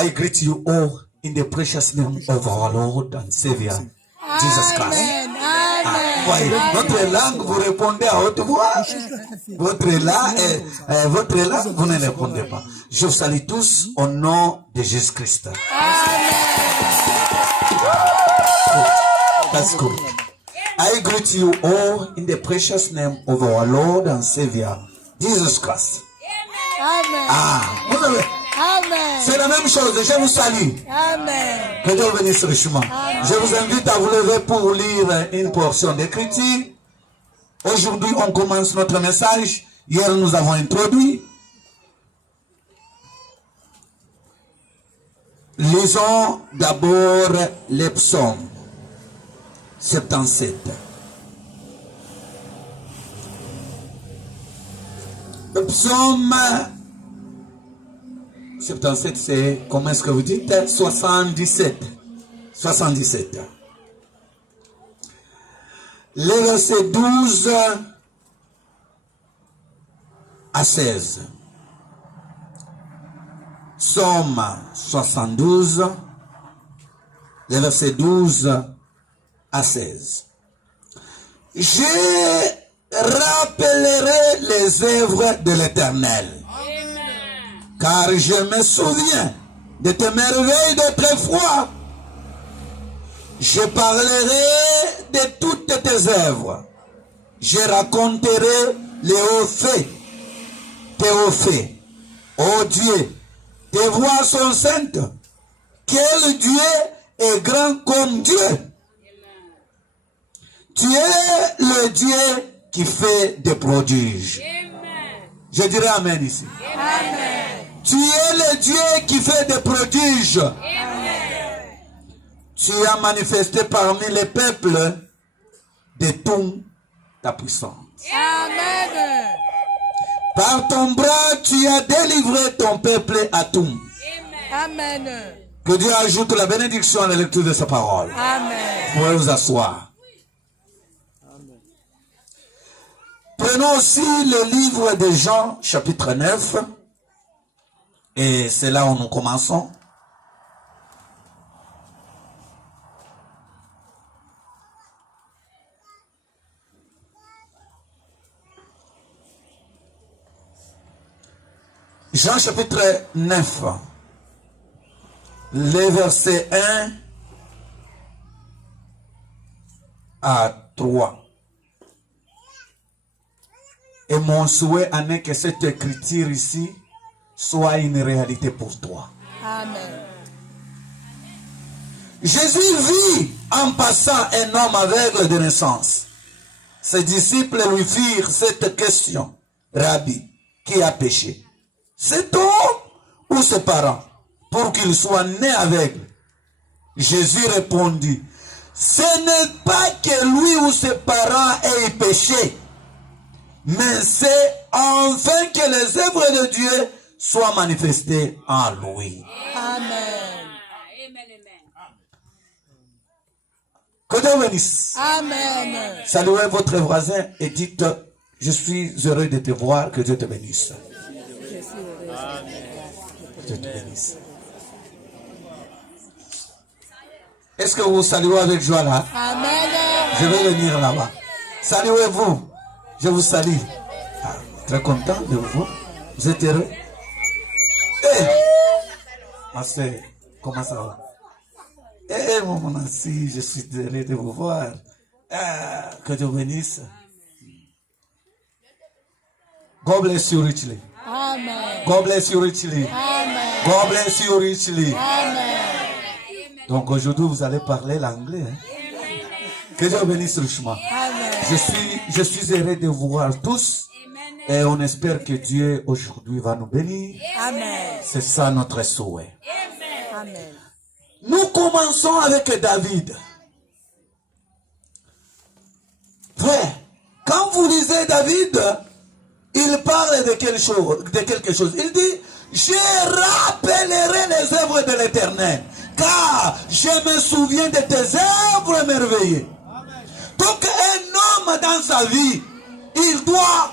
I greet you all in the precious name of our Lord and Savior, Jesus Christ. Voyez, votre langue, vous répondez à haute voix. Votre langue, vous ne répondez pas. Je vous salue tous au nom de Jésus-Christ. That's good. I greet you all in the precious name of our Lord and Savior, Jesus Christ. Amen. Vous avez... Amen. C'est la même chose, je vous salue. Amen. Que Dieu bénisse richement. Je vous invite à vous lever pour lire une portion d'écriture. Aujourd'hui, on commence notre message. Hier, nous avons introduit. Lisons d'abord les psaumes 77. Le psaume 77, c'est, comment est-ce que vous dites? 77. 77. Les versets 12 à 16. Psaume 72, les versets 12 à 16. Je rappellerai les œuvres de l'Éternel. Car je me souviens de tes merveilles d'autrefois. Je parlerai de toutes tes œuvres. Je raconterai les hauts faits, tes hauts faits. Ô Dieu, tes voix sont saintes. Quel Dieu est grand comme Dieu. Tu es le Dieu qui fait des prodiges. Je dirais Amen ici. Amen. Tu es le Dieu qui fait des prodiges. Amen. Tu as manifesté parmi les peuples de toute ta puissance. Amen. Par ton bras, tu as délivré ton peuple à tout. Amen. Que Dieu ajoute la bénédiction à la lecture de sa parole. Amen. Vous pouvez vous asseoir. Prenons aussi le livre de Jean, chapitre 9. Et c'est là où nous commençons. Jean chapitre 9, les versets 1 à 3. Et mon souhait en est que cette écriture ici soit une réalité pour toi. Amen. Jésus vit en passant un homme aveugle de naissance. Ses disciples lui firent cette question. Rabbi, qui a péché? Cet homme ou ses parents pour qu'il soit né aveugle? Jésus répondit, ce n'est pas que lui ou ses parents aient péché, mais c'est enfin que les œuvres de Dieu soient manifestées en lui. Amen. Que Dieu bénisse. Amen. Saluez votre voisin et dites, je suis heureux de te voir, que Dieu te bénisse. Que Dieu te bénisse. Est-ce que vous saluez avec joie là? Amen. Je vais venir là-bas. Saluez-vous. Je vous salue. Ah, très content de vous voir. Vous êtes heureux? Ma soeur, comment ça va? Mon Nancy, je suis heureux de vous voir. Ah, que Dieu bénisse. God bless you richly. Amen. God bless you richly. Amen. God bless you richly. Amen. Donc aujourd'hui, vous allez parler l'anglais. Hein? Que Dieu bénisse richement. Amen. Je suis heureux de vous voir tous. Et on espère que Dieu aujourd'hui va nous bénir. Amen. C'est ça notre souhait. Amen. Nous commençons avec David. Frère, quand vous lisez David, il parle de quelque chose. Il dit, je rappellerai les œuvres de l'Éternel, car je me souviens de tes œuvres merveilleuses. Donc un homme dans sa vie, il doit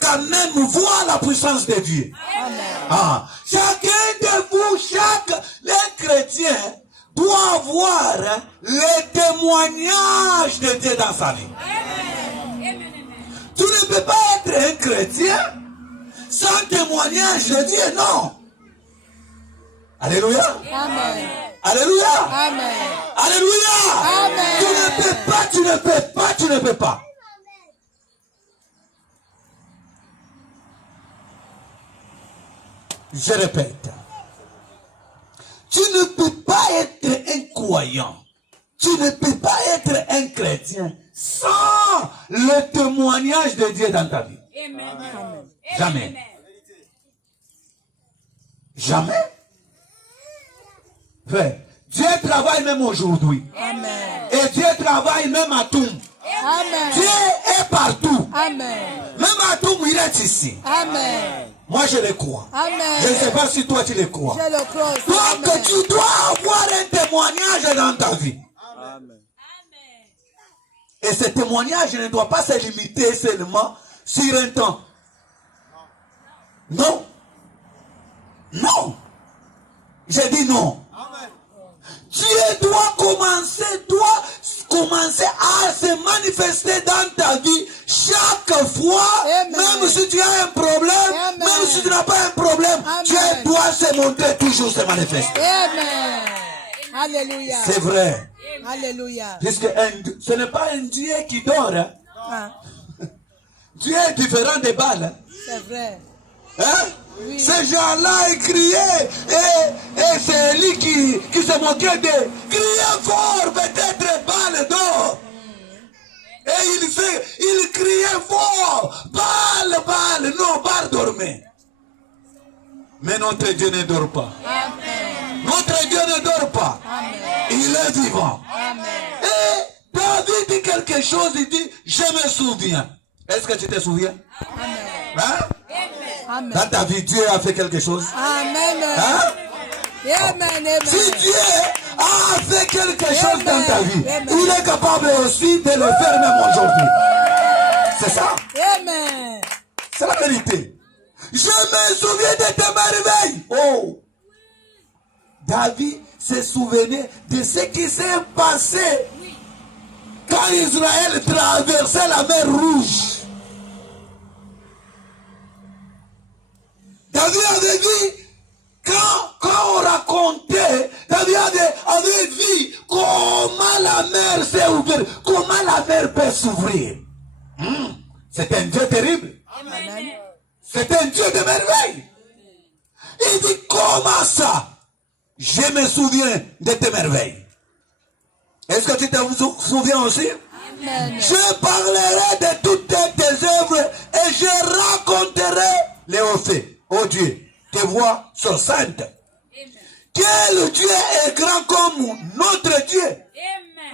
quand même voir la puissance de Dieu. Amen. Ah, chacun de vous, chaque avoir le témoignage de Dieu dans sa vie. Tu ne peux pas être un chrétien sans témoignage de Dieu, non. Alléluia. Amen. Alléluia. Amen. Alléluia. Amen. Tu ne peux pas, tu ne peux pas, tu ne peux pas. Je répète. Tu ne peux pas être un croyant. Tu ne peux pas être un chrétien sans le témoignage de Dieu dans ta vie. Amen. Jamais. Jamais. Ouais. Dieu travaille même aujourd'hui. Amen. Et Dieu travaille même à tout. Amen. Dieu est partout. Amen. Même à tout, il est ici. Amen. Moi, je le crois. Amen. Je ne sais pas si toi, tu le crois. Je le crois aussi. Donc, Amen. tu dois avoir un témoignage dans ta vie. Amen. Et ce témoignage ne doit pas se limiter seulement sur un temps. Non. Non. J'ai dit non. Amen. Dieu doit commencer à se manifester dans ta vie chaque fois. Amen. Même si tu as un problème, Amen. même si tu n'as pas un problème, Amen. Dieu doit se montrer, toujours se manifester. Amen. Alléluia. C'est vrai. Alléluia. Puisque ce n'est pas un Dieu qui dort. Hein. Ah, Dieu est différent des balles. Hein. c'est vrai. Hein? Oui. Ces gens-là, ils criaient, et c'est lui qui se moquait de crier fort, peut-être balle d'or. Et il criait fort, balle, non, balle dormait. Mais notre Dieu ne dort pas. Amen. Notre Dieu ne dort pas. Amen. Il est vivant. Amen. Et David dit quelque chose, il dit, je me souviens. Est-ce que tu te souviens? Amen. Hein? Amen. Dans ta vie, Dieu a fait quelque chose. Amen. Hein? Amen. Amen. Si Dieu a fait quelque chose dans ta vie, Amen. il est capable aussi de le faire même aujourd'hui. C'est ça. Amen. C'est la vérité. Je me souviens de tes merveilles. Oh. David se souvenait de ce qui s'est passé quand Israël traversait la mer Rouge. David avait vu, quand on racontait, David avait vu comment la mer s'est ouverte, comment la mer peut s'ouvrir. C'est un Dieu terrible. Amen. C'est un Dieu de merveille. Il dit, comment ça? Je me souviens de tes merveilles. Est-ce que tu te souviens aussi? Amen. Je parlerai de toutes tes œuvres et je raconterai les hauts faits. Oh Dieu, tes voix sont saintes. Quel Dieu est grand comme notre Dieu?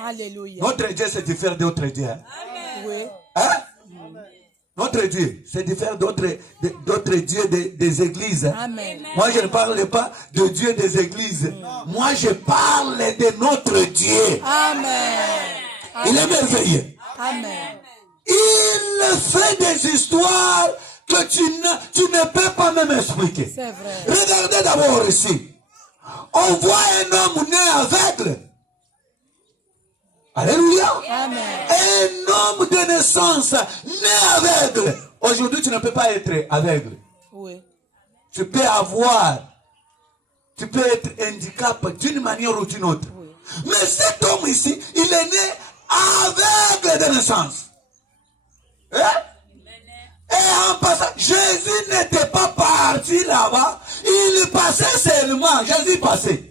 Alléluia. Notre Dieu, c'est différent d'autres dieux. Hein? Oui. Hein? Notre Dieu, c'est différent d'autres dieux des églises. Hein? Amen. Moi, je ne parle pas de Dieu des églises. Moi, je parle de notre Dieu. Amen. Il est merveilleux. Amen. Il fait des histoires que tu ne peux pas même expliquer. C'est vrai. Regardez d'abord ici. On voit un homme né aveugle. Alléluia. Amen. Un homme de naissance né aveugle. Aujourd'hui, tu ne peux pas être aveugle. Oui. Tu peux être handicapé d'une manière ou d'une autre. Oui. Mais cet homme ici, il est né aveugle de naissance. Hein? Et en passant, Jésus n'était pas parti là-bas. Il passait seulement. Jésus passait.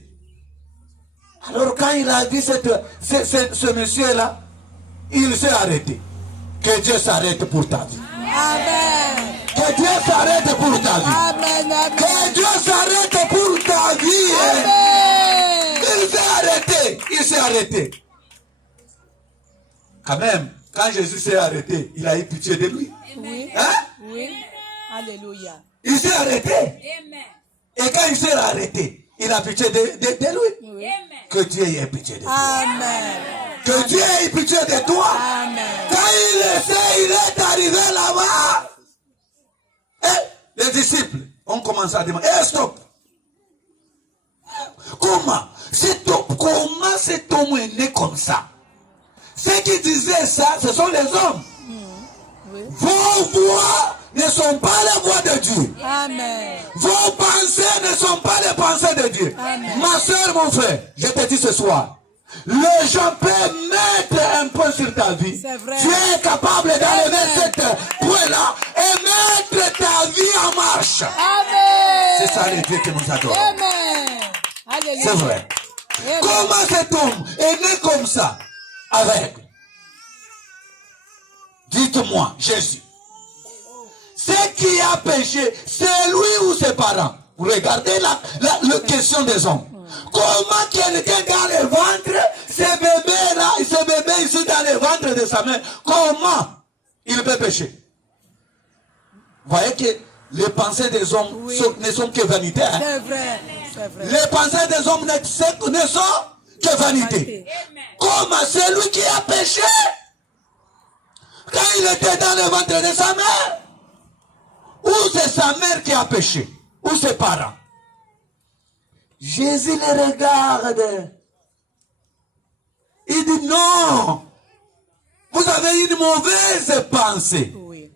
Alors quand il a vu ce monsieur-là, il s'est arrêté. Que Dieu s'arrête pour ta vie. Amen. Que Dieu s'arrête pour ta vie. Amen. Amen. Que Dieu s'arrête pour ta vie. Amen. Il s'est arrêté. Il s'est arrêté. Quand même, quand Jésus s'est arrêté, il a eu pitié de lui. Oui. Hein? Oui. Alléluia. Il s'est arrêté. Et quand il s'est arrêté, il a pitié de lui. Oui. Que Dieu ait pitié de toi. Amen. Que Dieu ait pitié de toi. Amen. Quand il est arrivé là-bas, les disciples ont commencé à demander, stop. Comment? C'est top. Comment cet homme est né comme ça? Ceux qui disaient ça, ce sont les hommes. Oui. Vos voix ne sont pas les voix de Dieu. Amen. Vos pensées ne sont pas les pensées de Dieu. Amen. Ma soeur, mon frère, je te dis ce soir, les gens peuvent mettre un point sur ta vie. C'est vrai. Tu es capable d'enlever cette point-là et mettre ta vie en marche. Amen. C'est ça le Dieu que nous adorons. Amen. Alléluia. C'est vrai. Amen. Comment cet homme est né comme ça? Aveugle. Dites-moi, Jésus. Ce qui a péché, c'est lui ou ses parents? Vous regardez la question des hommes. Comment quelqu'un dans le ventre, ce bébé-là, ce bébé ici dans le ventre de sa mère, comment il peut pécher? Vous voyez que les pensées des hommes Oui. ne sont que vanité. Hein? C'est vrai. C'est vrai. Les pensées des hommes ne sont que vanité. Comment celui qui a péché quand il était dans le ventre de sa mère? Ou c'est sa mère qui a péché? Ou ses parents? Jésus les regarde. Il dit non. Vous avez une mauvaise pensée. Oui.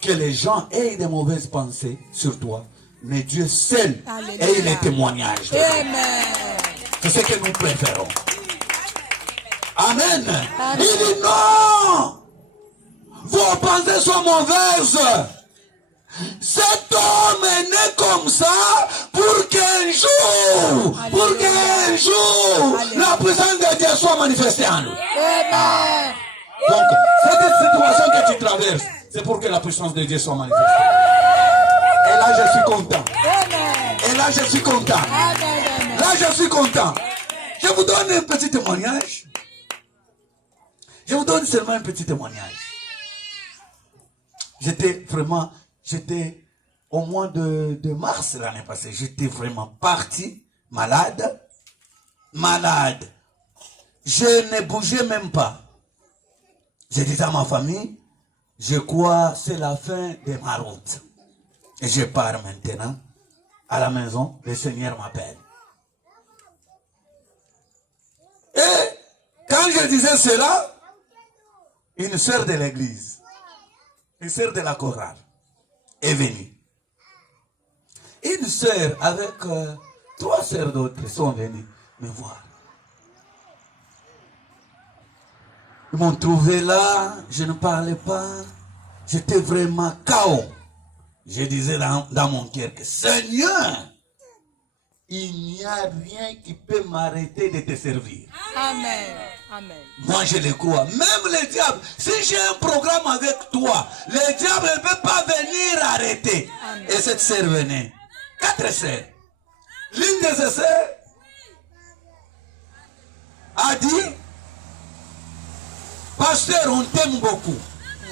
Que les gens aient des mauvaises pensées sur toi. Mais Dieu seul Alléluia. ait les témoignages. Amen. C'est ce que nous préférons. Amen. Amen. Il dit non. Vos pensées sont mauvaises. Cet homme est né comme ça pour qu'un jour, Alléluia. la présence de Dieu soit manifestée en nous. Amen. Donc, cette situation que tu traverses, c'est pour que la puissance de Dieu soit manifestée. Et là, je suis content. Amen. Et là, je suis content. Amen. Là, je suis content. Je vous donne un petit témoignage. Je vous donne seulement un petit témoignage. J'étais au mois de mars l'année passée, j'étais vraiment parti, malade. Je ne bougeais même pas. J'ai dit à ma famille, je crois que c'est la fin de ma route. Et je pars maintenant à la maison, le Seigneur m'appelle. Et quand je disais cela, une sœur de l'église, une sœur de la chorale, est venue. Une sœur avec 3 sœurs d'autres sont venues me voir. Ils m'ont trouvé là, je ne parlais pas, j'étais vraiment KO. Je disais dans mon cœur que Seigneur, il n'y a rien qui peut m'arrêter de te servir. Amen. Amen. Moi, je le crois. Même le diable, si j'ai un programme avec toi, le diable ne peut pas venir arrêter. Amen. Et cette sœur venait. 4 sœurs. L'une de ces sœurs a dit, pasteur, on t'aime beaucoup.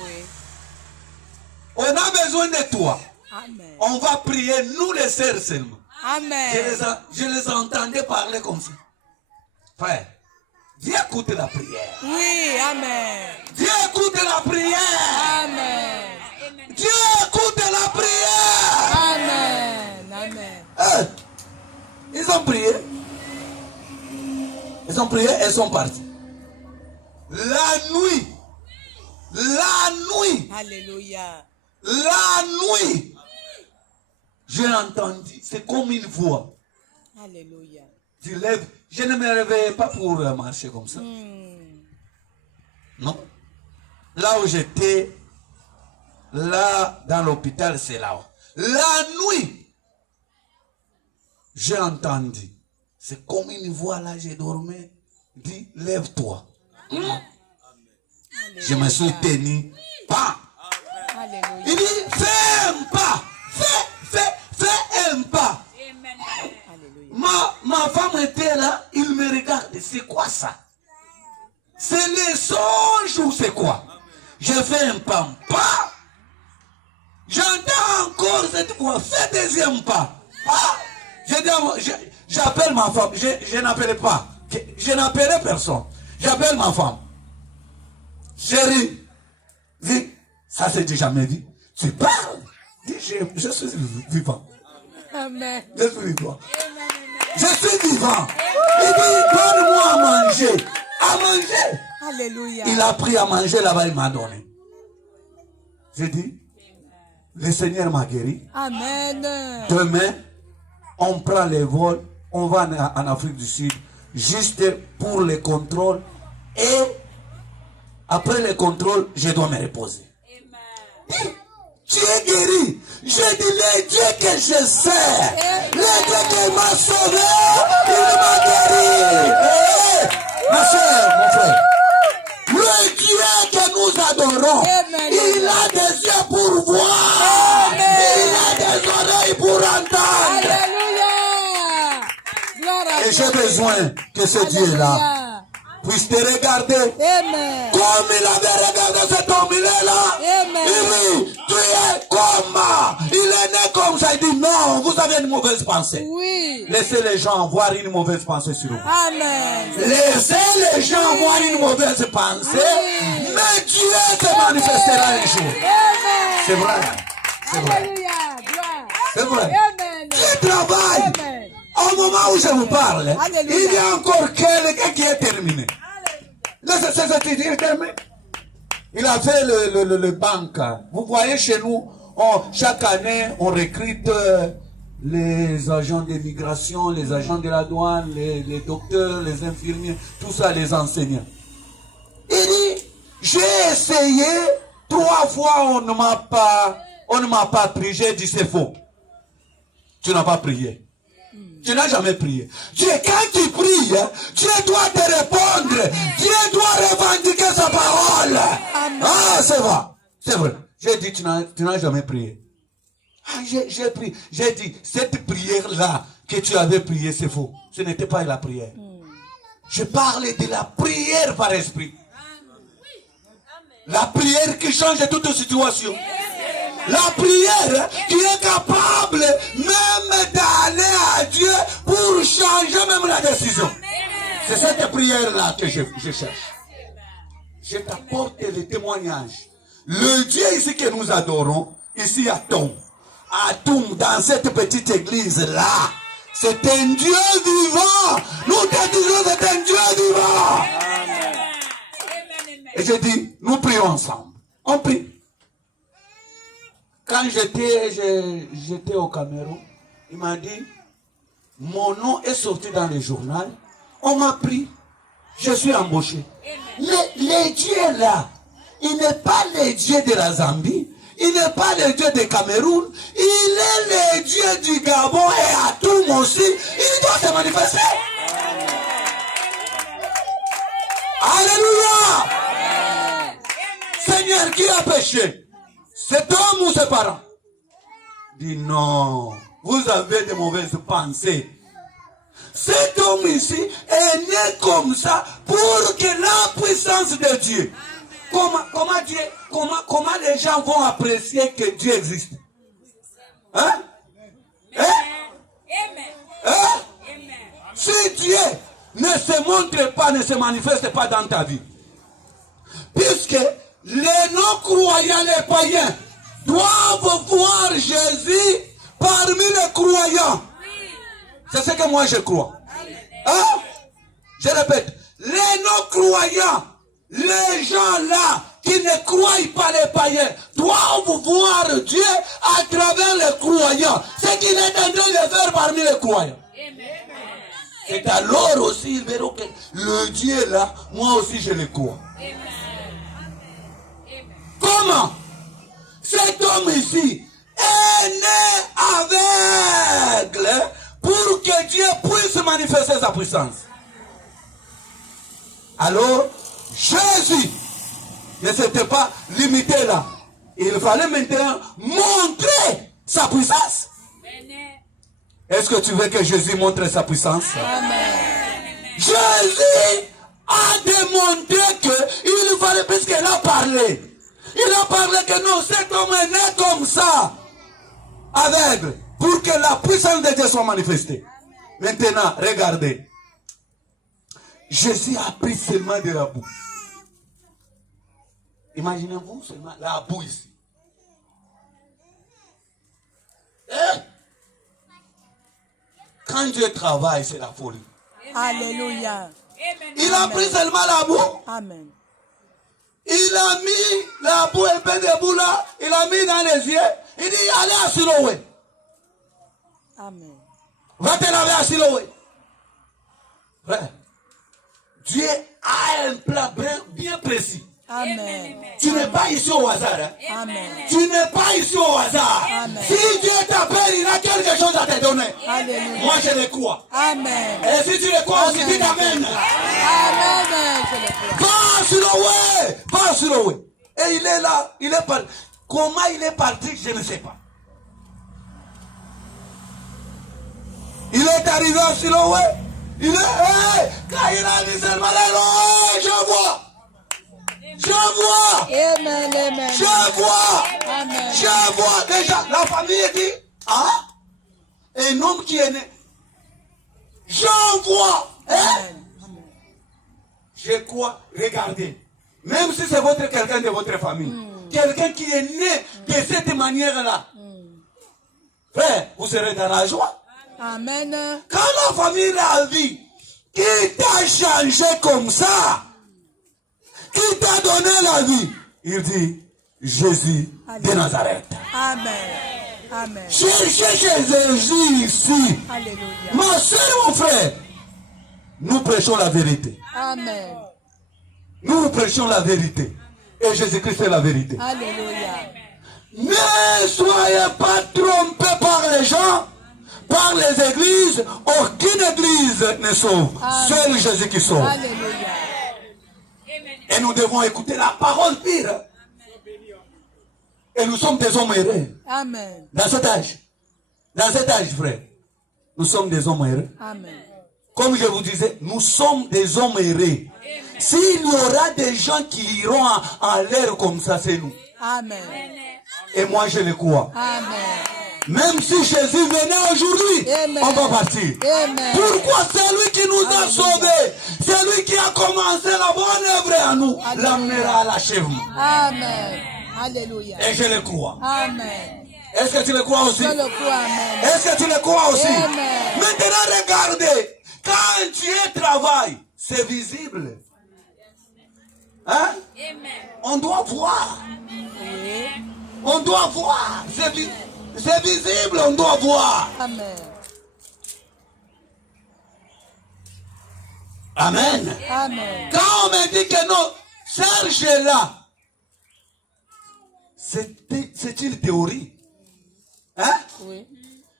Oui. On a besoin de toi. Amen. On va prier, nous les sœurs seulement. Amen. Je les entendais parler comme ça. Frère, Dieu écoute la prière. Oui. Amen. Dieu écoute la prière. Amen. Dieu écoute la prière. Amen. Amen. Ils ont prié. Ils ont prié et sont partis. La nuit. Alléluia. La nuit. J'ai entendu. C'est comme une voix. Alléluia. Tu lèves. Je ne me réveillais pas pour marcher comme ça. Non. Là où j'étais, là dans l'hôpital, c'est là-haut. La nuit, j'ai entendu. C'est comme une voix là, j'ai dormi. Dit, lève-toi. Je me suis tenu. Pas. Alléluia. Il dit, fais un pas. Fais un pas. Alléluia. Ma femme était là, il me regarde. C'est quoi ça? C'est les songes ou c'est quoi? Je fais un pas. J'entends encore cette voix. Fais deuxième pas. J'appelle ma femme. Je n'appelais pas. Je n'appelais personne. J'appelle ma femme. Chérie, dis, ça c'est déjà jamais vu. Tu parles. Dis, je suis vivant. Amen. Je suis vivant. Je suis vivant. Il dit, donne-moi à manger. À manger. Alléluia. Il a pris à manger là-bas, il m'a donné. J'ai dit, le Seigneur m'a guéri. Amen. Demain, on prend les vols, on va en Afrique du Sud, juste pour les contrôles. Et après les contrôles, je dois me reposer. Tu es guéri. Je dis, le Dieu que je sers, le Dieu qui m'a sauvé, il m'a guéri. Ma soeur, mon frère, le Dieu que nous adorons, il a des yeux pour voir, il a des oreilles pour entendre. Alléluia. Gloire à Et j'ai besoin que ce Dieu-là puisse te regarder. Amen. Comme il avait regardé cet homme, il est là. Amen. Il dit, tu es comme, il est né comme ça. Il dit, non, vous avez une mauvaise pensée. Oui. Laissez les gens voir une mauvaise pensée sur vous. Amen. Laissez les gens voir une mauvaise pensée, mais Dieu se manifestera un jour. Amen. C'est vrai. C'est vrai. Alléluia. Gloire. C'est vrai. Amen. Dieu travaille. Amen. Au moment où je vous parle, Alléluia. il y a encore quelqu'un qui est terminé. C'est terminé. Il a fait le banque. Vous voyez chez nous, chaque année, on recrute les agents d'immigration, les agents de la douane, les docteurs, les infirmiers, tout ça, les enseignants. Il dit, j'ai essayé, 3 fois on ne m'a pas prié. J'ai dit, c'est faux. Tu n'as pas prié. Tu n'as jamais prié. Dieu, quand tu pries, Dieu doit te répondre. Dieu doit revendiquer sa parole. Ah, c'est vrai. C'est vrai. J'ai dit, tu n'as jamais prié. Ah, j'ai prié. J'ai dit, cette prière-là que tu avais priée, c'est faux. Ce n'était pas la prière. Je parlais de la prière par esprit. La prière qui change toute situation. La prière qui est capable même d'aller à Dieu pour changer même la décision. C'est cette prière-là que je cherche. Je t'apporte le témoignage. Le Dieu ici que nous adorons, ici à Tom, dans cette petite église-là, c'est un Dieu vivant. Nous te disons, c'est un Dieu vivant. Et je dis, nous prions ensemble. On prie. Quand j'étais au Cameroun, il m'a dit, mon nom est sorti dans le journal, on m'a pris, je suis embauché. Le Dieu là, il n'est pas le Dieu de la Zambie, il n'est pas le Dieu du Cameroun, il est le Dieu du Gabon et à tout aussi, il doit se manifester. Alléluia. Seigneur, qui a péché? Cet homme ou ses parents? Dit non, vous avez de mauvaises pensées. Cet homme ici est né comme ça pour que la puissance de Dieu. Comment les gens vont apprécier que Dieu existe? Hein? Si Dieu ne se montre pas, ne se manifeste pas dans ta vie, puisque les non-croyants, les païens, doivent voir Jésus parmi les croyants. C'est ce que moi je crois. Hein? Je répète, les non-croyants, les gens là qui ne croient pas les païens, doivent voir Dieu à travers les croyants. Ce qu'il est en train de faire parmi les croyants. Et alors aussi, ils verront que le Dieu là, moi aussi je le crois. Comment? Cet homme ici est né aveugle pour que Dieu puisse manifester sa puissance. Alors, Jésus ne s'était pas limité là. Il fallait maintenant montrer sa puissance. Est-ce que tu veux que Jésus montre sa puissance? Amen. Jésus a démontré qu'il fallait, puisqu'il a parlé. Il a parlé que non, cet homme est né comme ça, aveugle, pour que la puissance de Dieu soit manifestée. Maintenant, regardez. Jésus a pris seulement de la boue. Imaginez-vous seulement la boue ici. Quand Dieu travaille, c'est la folie. Alléluia. Il a pris seulement la boue. Amen. Il a mis la boue et peine de boue là. Il a mis dans les yeux. Il dit, allez à Siloé. Amen. Va te laver à Siloé. Frère, Dieu a un plan bien précis. Amen. Tu n'es pas ici au hasard. Hein? Amen. Tu n'es pas ici au hasard. Amen. Si Dieu t'appelle, il a quelque chose à te donner. Alléluia. Moi, je le crois. Amen. Et si tu le crois aussi, dis Amen. Amen. Je le crois. Va sur le way. Va sur le way. Et il est là. Il est parti. Comment il est parti, je ne sais pas. Il est arrivé à Siloé. Il est, quand il a mis seulement les je vois. Je vois. Amen. Amen. Je vois. Amen. Je vois déjà. La famille dit, ah, un homme qui est né. J'en vois. Amen. Je crois, regardez. Même si c'est votre quelqu'un de votre famille. Quelqu'un qui est né de cette manière-là. Frère, vous serez dans la joie. Amen. Quand la famille a vu qui t'a changé comme ça, qui t'a donné la vie, il dit Jésus de Nazareth. Amen. Amen. Cherchez Jésus ici. Alléluia. Ma soeur, mon frère, nous prêchons la vérité. Amen. Nous prêchons la vérité. Et Jésus-Christ est la vérité. Alléluia. Ne soyez pas trompés par les gens, par les églises. Aucune église ne sauve. Seul Jésus qui sauve. Alléluia. Et nous devons écouter la parole pire. Et nous sommes des hommes heureux. Amen. Dans cet âge. Dans cet âge, frère. Nous sommes des hommes heureux. Amen. Comme je vous disais, nous sommes des hommes heureux. S'il y aura des gens qui iront en l'air comme ça, c'est nous. Amen. Et moi, je le crois. Amen. Même si Jésus venait aujourd'hui, Amen. on va partir. Amen. Pourquoi c'est lui qui nous a Alléluia. sauvés? C'est lui qui a commencé la bonne œuvre à nous. Alléluia. L'amènera à l'achèvement. Amen. Alléluia. Et je le crois. Amen. Est-ce que tu le crois aussi? Je le crois. Amen. Est-ce que tu le crois aussi? Amen. Maintenant, regardez. Quand Dieu travaille, c'est visible. Hein? On doit voir. Oui. On doit voir. C'est visible, on doit voir. Amen. Amen. Amen. Quand on me dit que non, Serge est là, c'est une théorie. Hein? Oui.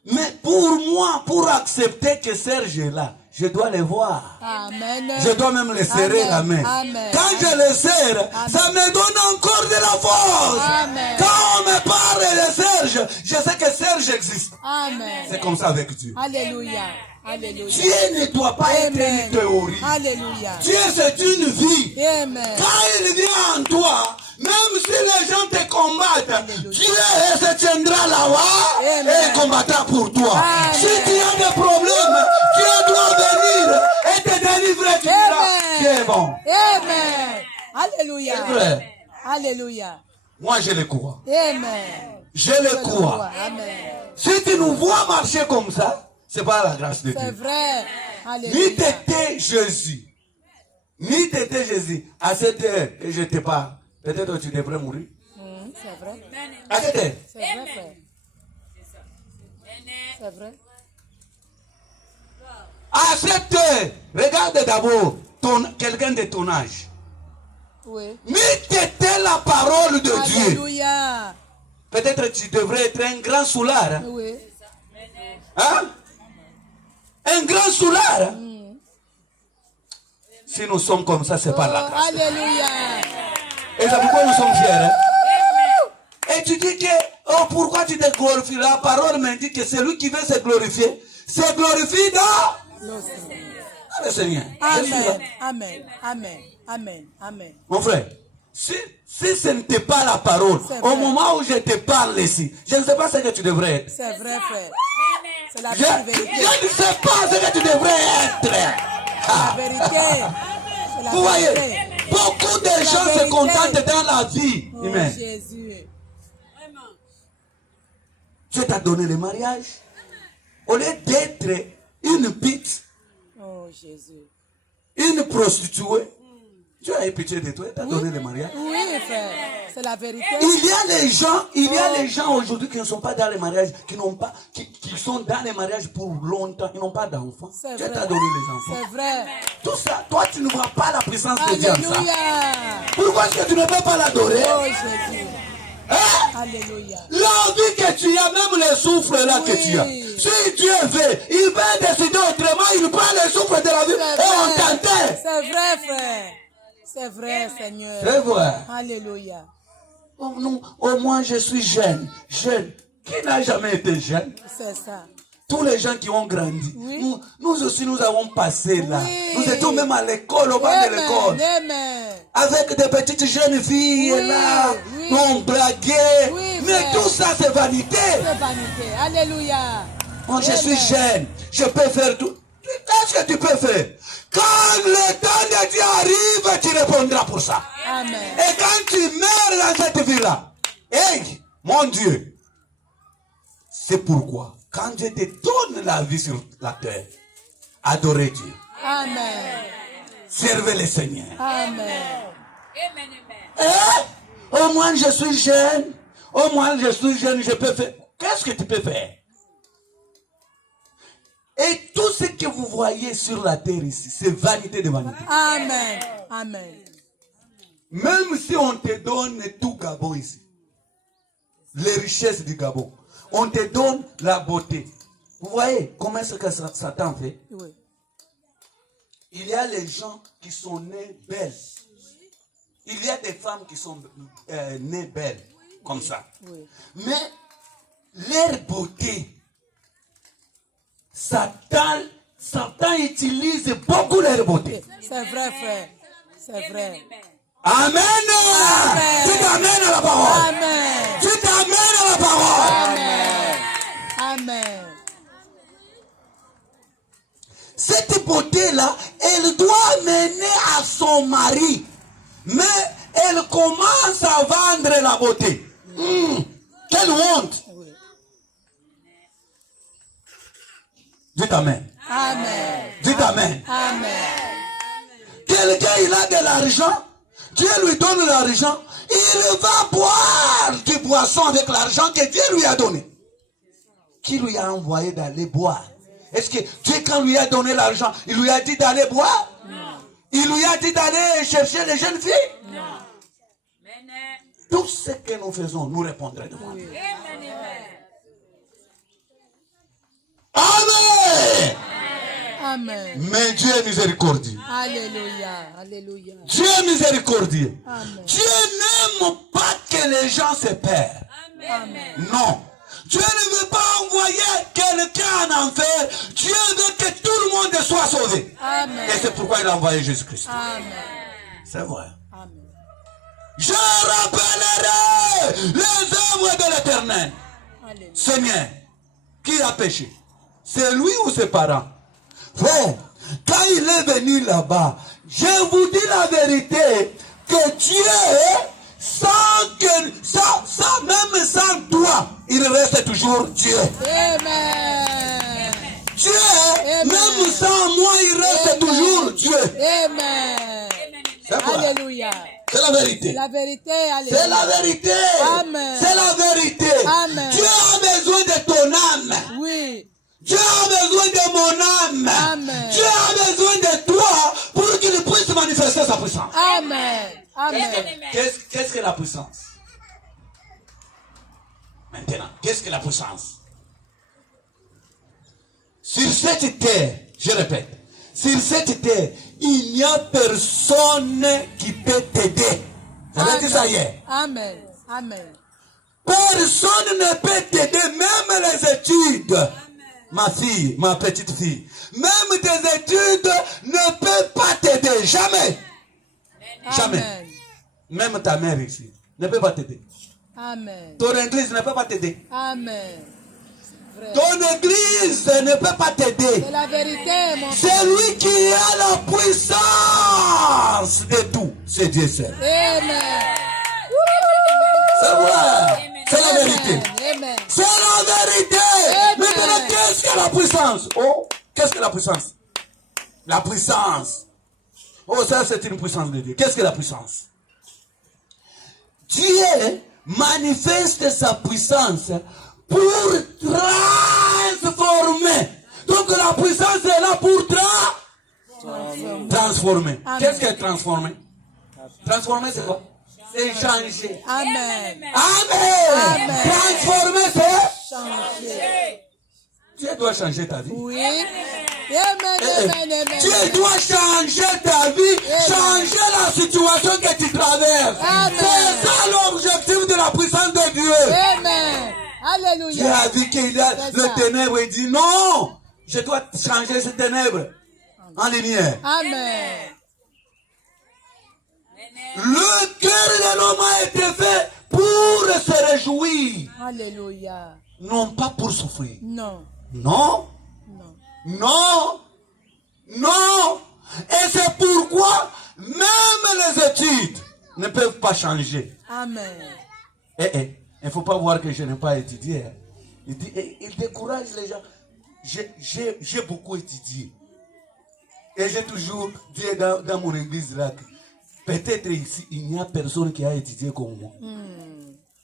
Mais pour moi, pour accepter que Serge est là, je dois le voir. Amen. Je dois même le serrer Amen. la main. Amen. Quand je le serre, Amen. ça me donne encore de la force. Amen. Quand on me parle de Serge, je sais que Serge existe. Amen. C'est comme ça avec Dieu. Alléluia. Alléluia. Dieu ne doit pas être Amen. une théorie. Alléluia. Dieu, c'est une vie. Amen. Quand il vient en toi, même si les gens te combattent, Alléluia. Dieu se tiendra là-bas Amen. et il combattra pour toi. Amen. Si tu as des problèmes, Dieu doit venir et te délivrer. Tu diras, Amen. Dieu est bon. Amen. Alléluia. C'est vrai. Alléluia. Moi, je le crois. Amen. Je le crois. Amen. Si tu nous vois marcher comme ça, c'est pas la grâce de C'est Dieu. vrai. Ni Alléluia. t'étais Jésus. Ni t'étais Jésus. À cette heure que je te parle, peut-être que tu devrais mourir. C'est vrai. À cette heure. C'est vrai, frère. C'est vrai. À cette heure, regarde d'abord quelqu'un de ton âge. Oui. Ni t'étais la parole de Dieu. Alléluia. Peut-être tu devrais être un grand soulard. Hein? Oui. Hein? Un grand soulard. Hein? Si nous sommes comme ça, c'est pas la grâce. Alléluia. Et c'est pourquoi nous sommes fiers. Hein? Et tu dis que, oh, pourquoi tu te glorifies? La parole m'indique que celui qui veut se glorifier, se glorifie dans le Seigneur. Je suis là. Amen. Amen. Amen. Amen. Amen. Mon frère, si ce n'était pas la parole, C'est au vrai. moment où je te parle ici, je ne sais pas ce que tu devrais être. C'est vrai, frère. C'est la Je vérité. ne sais pas ce que tu devrais être. La vérité. C'est la Vous voyez, vérité. beaucoup de la gens se vérité. contentent dans la vie. Oh, Amen. Jésus. Dieu t'a donné le mariage. Au lieu d'être une pite, Oh, Jésus. Une prostituée, Dieu a eu pitié de toi et t'a donné le mariage. Oui, frère. C'est la vérité. Il y a les gens aujourd'hui qui ne sont pas dans les mariages, qui sont dans les mariages pour longtemps, ils n'ont pas d'enfants. C'est Dieu vrai. t'a donné les enfants. C'est vrai. Tout ça, toi tu ne vois pas la puissance de Dieu en ça. Alléluia. Pourquoi est-ce que tu ne peux pas l'adorer? Oh Jésus. Hein? Alléluia. La vie que tu as, même les souffles là que tu as. Oui. Si Dieu veut, il va décider autrement, il prend les souffles de la vie et on t'enterre. C'est vrai, frère. C'est vrai, Seigneur. C'est vrai. Alléluia. Oh, non, au moins je suis jeune. Jeune. Qui n'a jamais été jeune? C'est ça. Tous les gens qui ont grandi. Oui. Nous aussi, nous avons passé là. Oui. Nous étions même à l'école, au bas de l'école. Amen. Avec des petites jeunes filles Oui, là. oui. On blaguait. Oui, mais frère. tout ça, c'est vanité. C'est vanité. Alléluia. Moi, je suis Amen. jeune. Je peux faire tout. Qu'est-ce que tu peux faire? Quand le temps de Dieu arrive, tu répondras pour ça. Amen. Et quand tu meurs dans cette vie-là, hey, mon Dieu, c'est pourquoi, quand Dieu te donne la vie sur la terre, adorez Dieu. Amen. Servez le Seigneur. Amen. Au moins je suis jeune. Au moins je suis jeune, je peux faire. Qu'est-ce que tu peux faire? Et tout ce que vous voyez sur la terre ici, c'est vanité de vanité. Amen. Amen. Même si on te donne tout Gabon ici, les richesses du Gabon, on te donne la beauté. Vous voyez comment est-ce que Satan fait? Oui. Il y a les gens qui sont nés belles. Il y a des femmes qui sont nées belles, comme ça. Oui. Mais leur beauté, Satan utilise beaucoup leur beauté. C'est vrai, frère. C'est vrai. Amen. Amen. Tu t'amènes à la parole. Amen. Tu t'amènes à la parole. Amen. Amen. Cette beauté-là, elle doit mener à son mari. Mais elle commence à vendre la beauté. Quelle honte. Oui. Dites Amen. Amen. Dites Amen. Amen. Quelqu'un, il a de l'argent. Dieu lui donne l'argent. Il va boire du boisson avec l'argent que Dieu lui a donné. Qui lui a envoyé d'aller boire? Est-ce que Dieu, quand lui a donné l'argent, il lui a dit d'aller boire? Non. Il lui a dit d'aller chercher les jeunes filles? Non. Tout ce que nous faisons, nous répondrons devant Dieu. Amen. Amen. Mais Dieu est miséricordieux. Alléluia. Alléluia. Dieu est miséricordieux. Amen. Dieu n'aime pas que les gens se perdent. Amen. Non. Dieu ne veut pas envoyer quelqu'un en enfer. Dieu veut que tout le monde soit sauvé. Amen. Et c'est pourquoi il a envoyé Jésus-Christ. Amen. C'est vrai. Amen. Je rappellerai les œuvres de l'Éternel. Alléluia. Seigneur, qui a péché? C'est lui ou ses parents? Frère, quand il est venu là-bas, je vous dis la vérité, que Dieu, même sans toi, il reste toujours Dieu. Amen. Dieu, Amen. même sans moi, il reste toujours Dieu. Amen. C'est vrai. Alléluia. C'est la vérité. La vérité, C'est alléluia. la vérité. Amen. C'est la vérité. Amen. Dieu a besoin de ton âme. Oui. Dieu a besoin de mon âme. Amen. Dieu a besoin de toi pour qu'il puisse manifester sa puissance. Amen. Amen. Qu'est-ce que la puissance? Maintenant, qu'est-ce que la puissance? Sur cette terre, je répète, sur cette terre, il n'y a personne qui peut t'aider. Ça veut dire ça hier. Amen. Amen. Personne ne peut t'aider, même les études. Ma fille, ma petite fille, même tes études ne peuvent pas t'aider. Jamais. Jamais. Amen. Même ta mère ici ne peut pas t'aider. Amen. Ton église ne peut pas t'aider. Amen. Vrai. Ton église ne peut pas t'aider. C'est la vérité, mon frère. C'est lui qui a la puissance de tout. C'est Dieu seul. Amen. C'est vrai. C'est la vérité. Amen. C'est la vérité. Amen. Maintenant, qu'est-ce que la puissance? Oh, qu'est-ce que la puissance? La puissance. Oh, ça c'est une puissance de Dieu. Qu'est-ce que la puissance? Dieu manifeste sa puissance pour transformer. Donc la puissance est là pour transformer. Qu'est-ce qu'est transformer? Transformer c'est quoi? C'est changer. Amen. Amen. Amen. Transformer c'est Changer. Dieu doit changer ta vie. Oui. Amen, amen, amen. Dieu doit changer ta vie, changer la situation que tu traverses. Amen. C'est ça l'objectif de la puissance de Dieu. Amen. Alléluia. Dieu a vu qu'il y a C'est le ça. ténèbre et dit non, je dois changer ce ténèbre en lumière. Amen. Le cœur de l'homme a été fait pour se réjouir, Alléluia. non pas pour souffrir. Non. Non, Non. non, non. Et c'est pourquoi même les études ne peuvent pas changer. Amen. Il ne faut pas voir que je n'ai pas étudié. Hein. Il décourage les gens. J'ai beaucoup étudié. Et j'ai toujours dit dans mon église là que peut-être ici, il n'y a personne qui a étudié comme moi.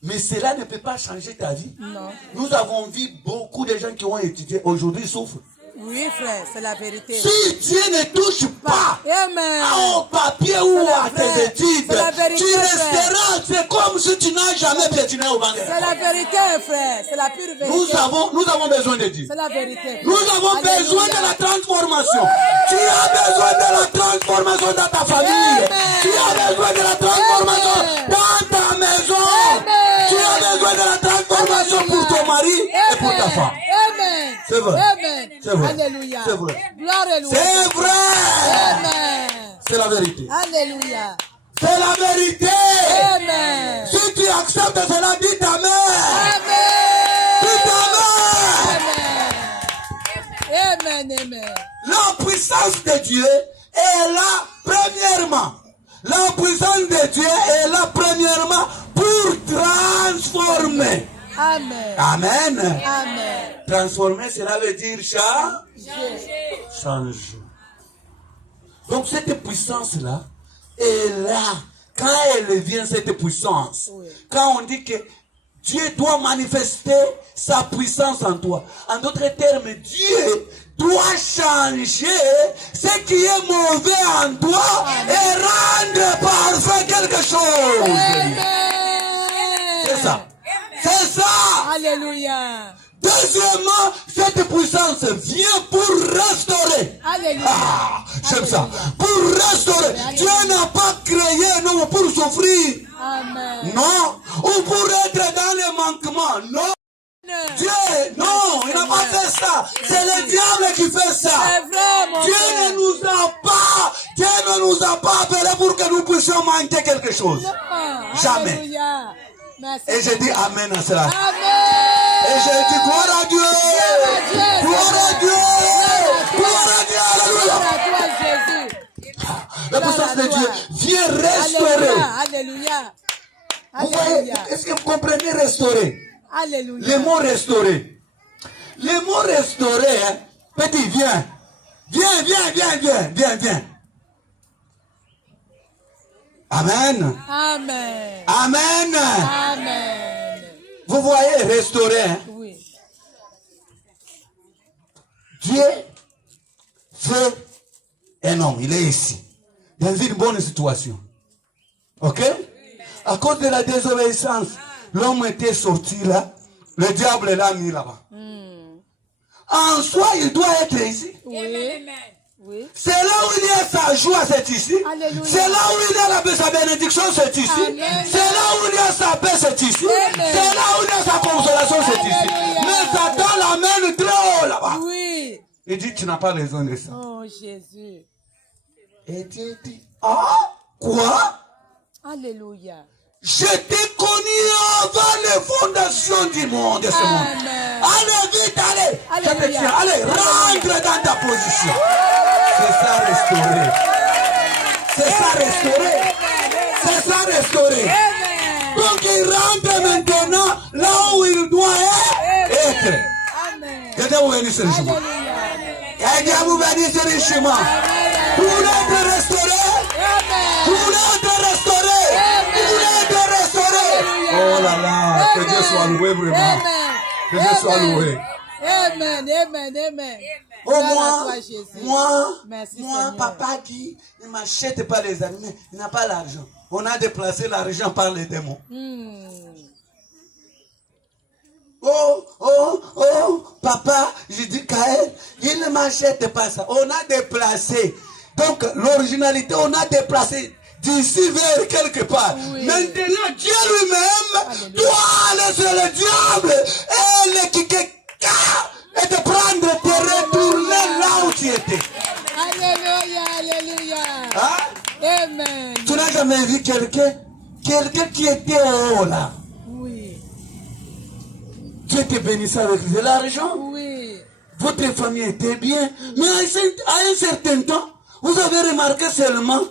Mais cela ne peut pas changer ta vie. Non. Nous avons vu beaucoup de gens qui ont étudié aujourd'hui souffrent. Oui, frère, c'est la vérité. Si Dieu ne touche pas Amen. au papier ou C'est la à tes vraie- études, c'est la vérité, tu frère. resteras. C'est comme si tu n'as jamais piétiné au banc. C'est la vérité, frère. C'est la pure vérité. Nous avons besoin de Dieu. C'est la vérité. Nous avons Alléluia. besoin de la transformation. Tu as besoin de la transformation dans ta famille. Amen. Tu as besoin de la transformation Amen. dans ta maison. Amen. Tu as besoin de la transformation pour ton mari et pour ta femme. Amen. C'est vrai. Amen. C'est vrai. Alléluia. C'est vrai. Gloire et louange. C'est vrai. Amen. C'est la vérité. Alléluia. C'est la vérité. Amen. Si tu acceptes cela, dis ta mère. Amen. Dis ta mère. Amen. Amen. La puissance de Dieu est là premièrement. La puissance de Dieu est là premièrement pour transformer. Amen. Amen. Amen. Transformer, cela veut dire changer. Donc cette puissance-là est là. Quand elle vient, cette puissance, Oui. quand on dit que Dieu doit manifester sa puissance en toi. En d'autres termes, Dieu doit changer ce qui est mauvais en toi et rendre parfait quelque chose. Amen. C'est ça. C'est ça. Alléluia. Deuxièmement, cette puissance vient pour restaurer. Alléluia. Ah, j'aime ça. Pour restaurer. Dieu n'a pas créé un homme pour souffrir. Amen. Non. Ou pour être dans les manquements. Non. Dieu, non, il n'a pas fait ça. C'est le diable qui fait ça. C'est vrai, mon Dieu frère. ne nous a pas appelés pour que nous puissions manquer quelque chose. Non. Jamais. Alléluia. Merci. Et je dis amen à cela. Amen. Et je dis gloire à Dieu. Gloire à Dieu. Gloire à Dieu. Alléluia. Gloire à toi, Jésus. La puissance de Dieu vient restaurer. Alléluia. Vous voyez, Alléluia. est-ce que vous comprenez restaurer? Alléluia. Le mot restaurer. Le mot restaurer, hein, petit, viens. Viens. Amen. Amen. Amen. Amen. Vous voyez, restaurer, hein? Oui. Dieu fait un homme, il est ici, dans une bonne situation. Ok? À cause de la désobéissance, l'homme était sorti là, le diable l'a mis là-bas. En soi, il doit être ici. Oui. Oui. C'est là où il y a sa joie, c'est ici. Alléluia. C'est là où il y a sa bénédiction, c'est ici. Amen. C'est là où il y a sa paix, c'est ici. Amen. C'est là où il y a sa consolation, c'est ici. Alléluia. Mais Satan l'amène très haut là-bas. Oui. Il dit, tu n'as pas besoin de ça. Oh, Jésus. Et Dieu dit, ah, quoi? Alléluia. Je t'ai connu avant les fondations du monde, de ce monde. Amen. Allez vite, allez. Je te Alléluia. tiens, allez, rentre dans ta position. C'est ça restaurer. C'est ça restaurer. C'est ça restaurer. Amen. Donc il rentre maintenant là où il doit être. Amen. Que Dieu vous bénisse ce jour. Alléluia. Et Que Dieu vous bénisse richement. Vous voulez être restauré? Vous voulez être restauré? Vous voulez être restauré? Oh là là, que Dieu soit loué vraiment. Que Dieu soit loué. Amen, amen, amen. Oh, moi, Merci, moi, Seigneur. papa dit, ne m'achète pas les animaux, il n'a pas l'argent. On a déplacé l'argent par les démons. Oh, papa, je dis Kaël, il ne m'achète pas ça. On a déplacé. Donc, l'originalité, on a déplacé d'ici vers quelque part. Oui. Maintenant, Dieu lui-même doit laisser le diable et le kicker et te prendre, te retourner là où tu étais. Alléluia, alléluia. Hein? Amen. Tu n'as jamais vu quelqu'un qui était au haut là. Oui, Dieu te bénissait avec de l'argent. oui. Votre famille était bien. Mais à un certain temps, vous avez remarqué seulement,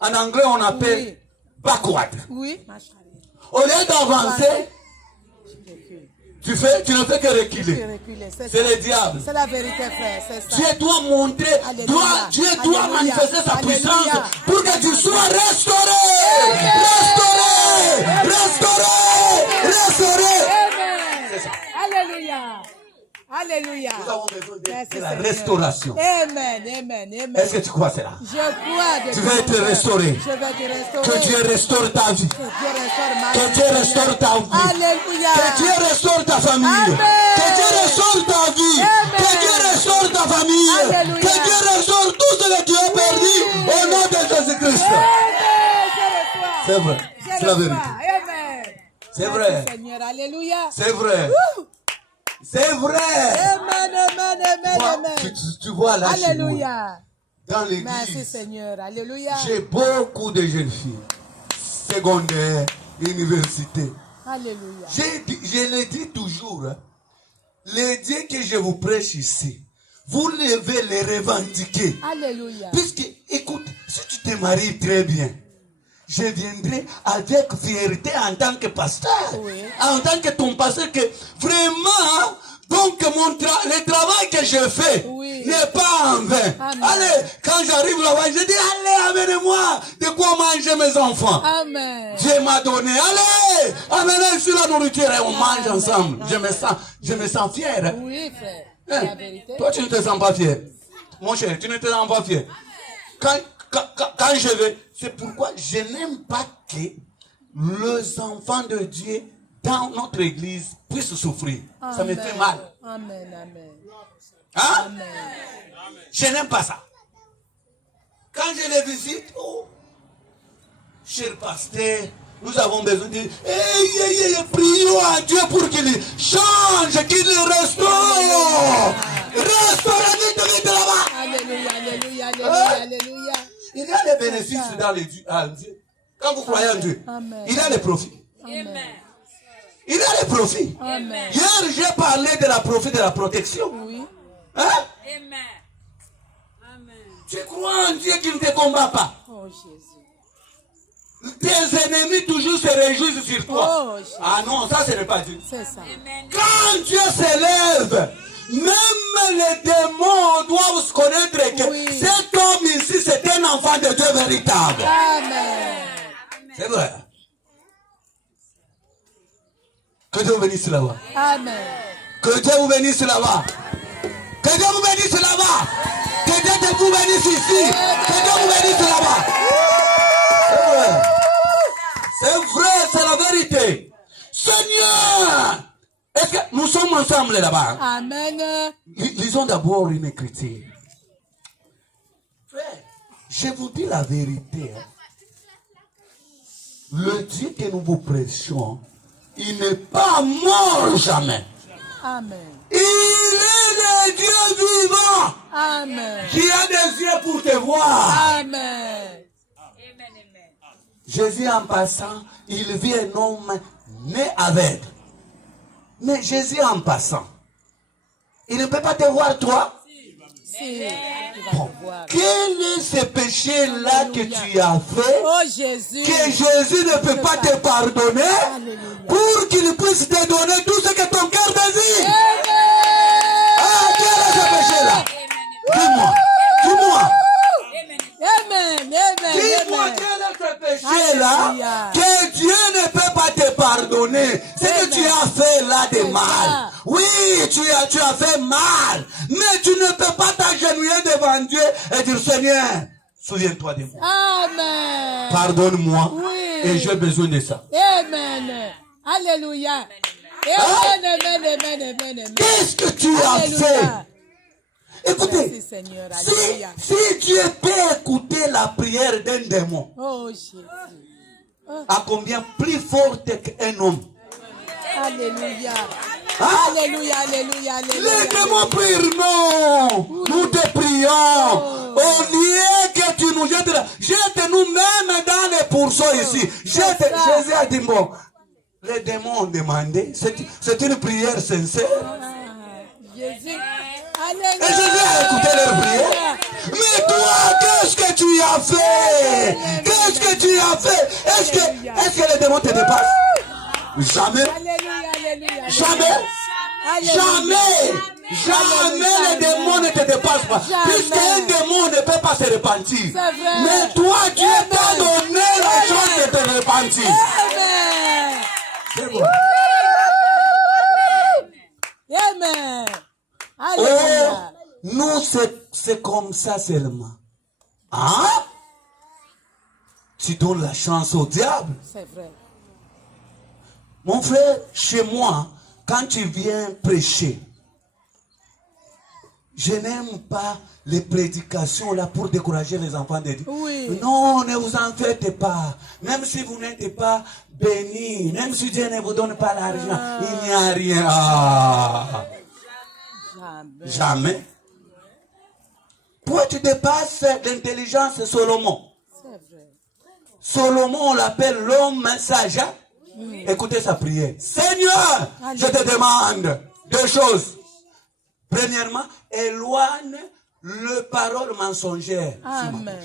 en anglais on appelle Oui. backward. Oui. Au lieu d'avancer, tu ne fais que reculer. C'est le diable. C'est la vérité, frère, c'est ça. Dieu doit montrer, Alléluia. Dieu doit Alléluia. manifester sa Alléluia. puissance pour que tu sois restauré. Restauré. Amen. C'est ça. Alléluia. Alléluia. Nous avons besoin Merci, de la Seigneur. restauration. Amen, amen, amen. Est-ce que tu crois cela? Je crois de Tu vas être restauré. Je vais te restaurer. Que Dieu restaure ta vie. Que Dieu restaure ma Que vie, Dieu Seigneur. restaure ta vie. Alléluia. Que Dieu restaure ta famille. Amen. Que Dieu restaure ta vie. Amen. Que Dieu restaure ta famille. Alléluia. Que Dieu restaure tout ce que tu as perdu au nom de Jésus-Christ. Amen. Je le crois. C'est vrai. Je C'est le la vérité. crois. Amen. C'est Merci, vrai. Seigneur. Alléluia. C'est vrai. Ouh. C'est vrai. Amen, amen, amen, Moi, amen. tu vois là chez moi, Alléluia. dans Merci, l'église, Seigneur. Alléluia. j'ai beaucoup de jeunes filles, secondaire, université. Alléluia. Je le dis toujours, hein, les dieux que je vous prêche ici, vous devez les revendiquer. Alléluia. Puisque, écoute, si tu te maries très bien, je viendrai avec fierté en tant que pasteur, Oui. en tant que ton pasteur, que vraiment, donc le travail que je fais Oui. n'est pas en vain. Amen. Allez, quand j'arrive là-bas, je dis, allez, amenez-moi de quoi manger mes enfants. Amen. Dieu m'a donné, allez, amenez sur la nourriture et on mange ensemble. Je me sens fier. Oui, frère. Hein? C'est la vérité. Toi, tu ne te sens pas fier. Mon cher, tu ne te sens pas fier. Quand je vais, c'est pourquoi je n'aime pas que les enfants de Dieu dans notre église puissent souffrir. Ça me Amen. fait mal. Amen, amen. Hein? Amen. Je n'aime pas ça. Quand je les visite, oh, cher pasteur, nous avons besoin de... prions à Dieu pour qu'il change, qu'il restaure. Restaure, vite là-bas. Alléluia, alléluia, alléluia, alléluia. Il y a des bénéfices dans les Dieu. Quand vous croyez en Dieu, Amen. il y a les profits. Amen. Il y a les profits. Amen. Hier, j'ai parlé de la profit de la protection. Oui. Hein? Amen. Amen. Tu crois en Dieu qui ne te combat pas. Oh, Jésus. Tes ennemis toujours se réjouissent sur toi. Oh, Jésus. Ah non, ça ce n'est pas Dieu. C'est ça. Amen. Quand Dieu s'élève, même les démons doivent se connaître que Oui. cet homme ici, c'est un enfant de Dieu véritable. Amen. C'est vrai. Que Dieu vous bénisse là-bas. Amen. Que Dieu vous bénisse là-bas. Que Dieu vous bénisse là-bas. Que Dieu vous bénisse ici. Que Dieu vous bénisse là-bas. C'est vrai. C'est vrai, c'est la vérité. Seigneur, est-ce que nous sommes ensemble là-bas? Amen. Lisons d'abord une écriture. Frère, je vous dis la vérité. Hein. Le Dieu que nous vous prêchons, il n'est pas mort jamais. Amen. Il est le Dieu vivant Amen. qui a des yeux pour te voir. Amen. Amen. Amen. Jésus en passant, il vit un homme né aveugle. Mais Jésus en passant, il ne peut pas te voir toi. Si. Bon, quel est ce péché-là que tu as fait Oh, Jésus. que Jésus ne peut pas te pardonner Alléluia. pour qu'il puisse te donner tout ce que ton cœur désire? Amen. Ah, quel est ce péché-là? Dis-moi. Dis-moi. Amen. Dis-moi Amen. quel est ce péché-là Alléluia. que Dieu ne peut pas te pardonner. C'est que Amen. tu as fait là de C'est mal. ça. Oui, tu as fait mal. Mais tu ne peux pas t'agenouiller devant Dieu et dire Seigneur, souviens-toi de moi. Amen. Pardonne-moi. Oui. Et j'ai besoin de ça. Amen. Alléluia. Amen. Qu'est-ce que tu as fait? Alléluia. Écoutez, Merci Seigneur. Alléluia. si Dieu peut écouter la prière d'un démon, Oh Jésus. à combien plus forte qu'un homme? Alléluia. Hein? Alléluia. Les démons prient, non. Nous te prions. Au lieu que tu nous jettes là, jette-nous même dans les pourceaux ici. Jette. ça. Jésus a dit, bon, les démons ont demandé. C'est une prière sincère. Jésus. Et Jésus a écouté leur prière. Mais toi, qu'est-ce que tu as fait? Qu'est-ce que tu as fait? Est-ce que les démons te dépassent? Jamais. Alléluia. Jamais. Jamais les démons ne te dépassent pas. Jamais. Puisqu'un démon ne peut pas se repentir. C'est vrai. Mais toi, Dieu t'a donné la chance de te repentir. Amen. C'est vrai. Amen. Alléluia. Nous, c'est comme ça seulement. Hein? Tu donnes la chance au diable. C'est vrai. Mon frère, chez moi, quand tu viens prêcher, je n'aime pas les prédications là pour décourager les enfants de Dieu. Oui. Non, ne vous en faites pas. Même si vous n'êtes pas bénis, même si Dieu ne vous donne pas l'argent, il n'y a rien. Ah, Jamais. jamais. Toi, tu dépasses l'intelligence de Salomon. C'est vrai. Salomon, on l'appelle l'homme sage. Écoutez sa prière. Seigneur, je te demande deux choses. Premièrement, éloigne le parole mensongère Amen.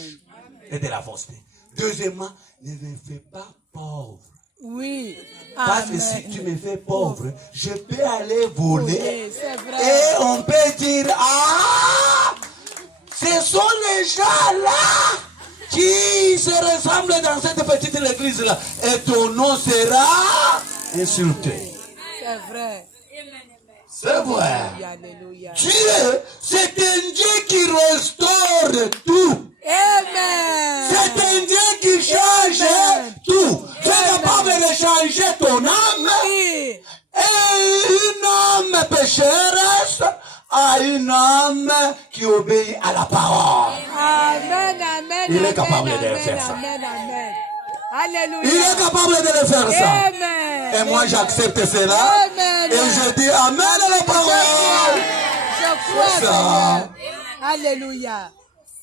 et de la fausseté. Deuxièmement, ne me fais pas pauvre. Oui. Parce que Amen. si tu me fais pauvre, je peux aller voler. Oui, c'est vrai. Et on peut dire, ah, ce sont les gens là qui se ressemblent dans cette petite église là. Et ton nom sera insulté. C'est vrai. C'est vrai. Alléluia. Dieu, c'est un Dieu qui restaure tout. Amen. C'est un Dieu qui change Amen. tout. Tu es capable de changer ton âme. Oui. Et une âme pécheresse à une âme qui obéit à la parole. Amen. Il est capable de le faire ça. Amen. Il Alléluia. est capable de le faire ça. Amen. Et moi j'accepte cela. Amen. Et je dis Amen à la parole. Je crois, C'est ça. Seigneur. Alléluia.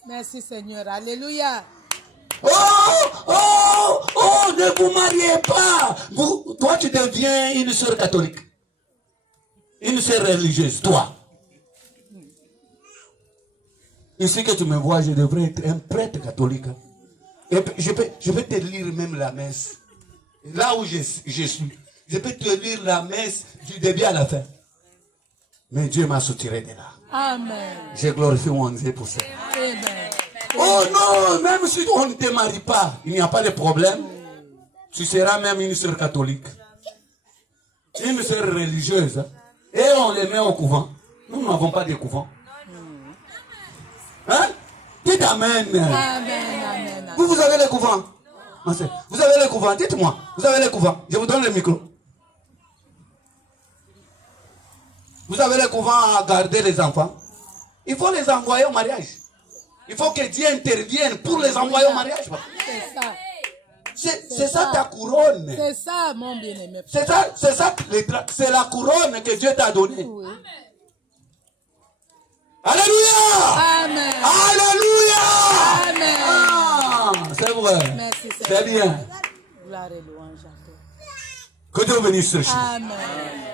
Merci, Seigneur. Alléluia. Oh, ne vous mariez pas. Toi, tu deviens une sœur catholique. Une sœur religieuse, toi. Ici que tu me vois, je devrais être un prêtre catholique. Et je peux te lire même la messe. Là où je suis, je peux te lire la messe du début à la fin. Mais Dieu m'a soutiré de là. Amen. J'ai glorifié mon Dieu pour ça. Amen. Oh non, même si on ne te marie pas, il n'y a pas de problème. Tu seras même une sœur catholique. Une sœur religieuse. Et on les met au couvent. Nous n'avons pas de couvent. Hein? Dites Amen. Amen. Vous avez le couvent. Ma sœur, vous avez le couvent. Dites-moi. Vous avez le couvent. Je vous donne le micro. Vous avez le couvent à garder les enfants. Il faut les envoyer au mariage. Il faut que Dieu intervienne pour les envoyer au mariage. C'est ça. C'est ça ta couronne. C'est ça, mon bien-aimé. C'est c'est la couronne que Dieu t'a donnée. Oui. Alléluia! Amen. Alléluia! Amen. Ah, c'est vrai. Merci, C'est Seigneur. bien. Gloire et louange à toi. Que Dieu bénisse ce chemin. Amen.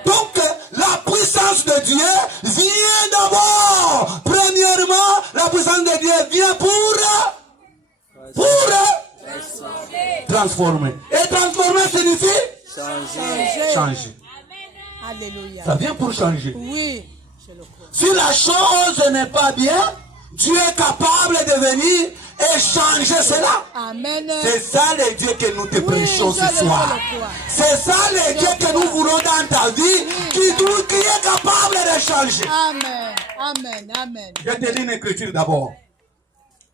Donc, la puissance de Dieu vient d'abord. Premièrement, la puissance de Dieu vient pour transformer. Et transformer signifie changer. Alléluia. Ça vient pour changer. Oui, je le crois. Si la chose n'est pas bien, Dieu est capable de venir et changer cela. Amen. C'est ça le Dieu que nous te prêchons je ce le soir. crois. C'est ça le Dieu que nous voulons dans ta vie, qui est capable de changer. Amen. Amen. Amen. Je te lis une écriture d'abord.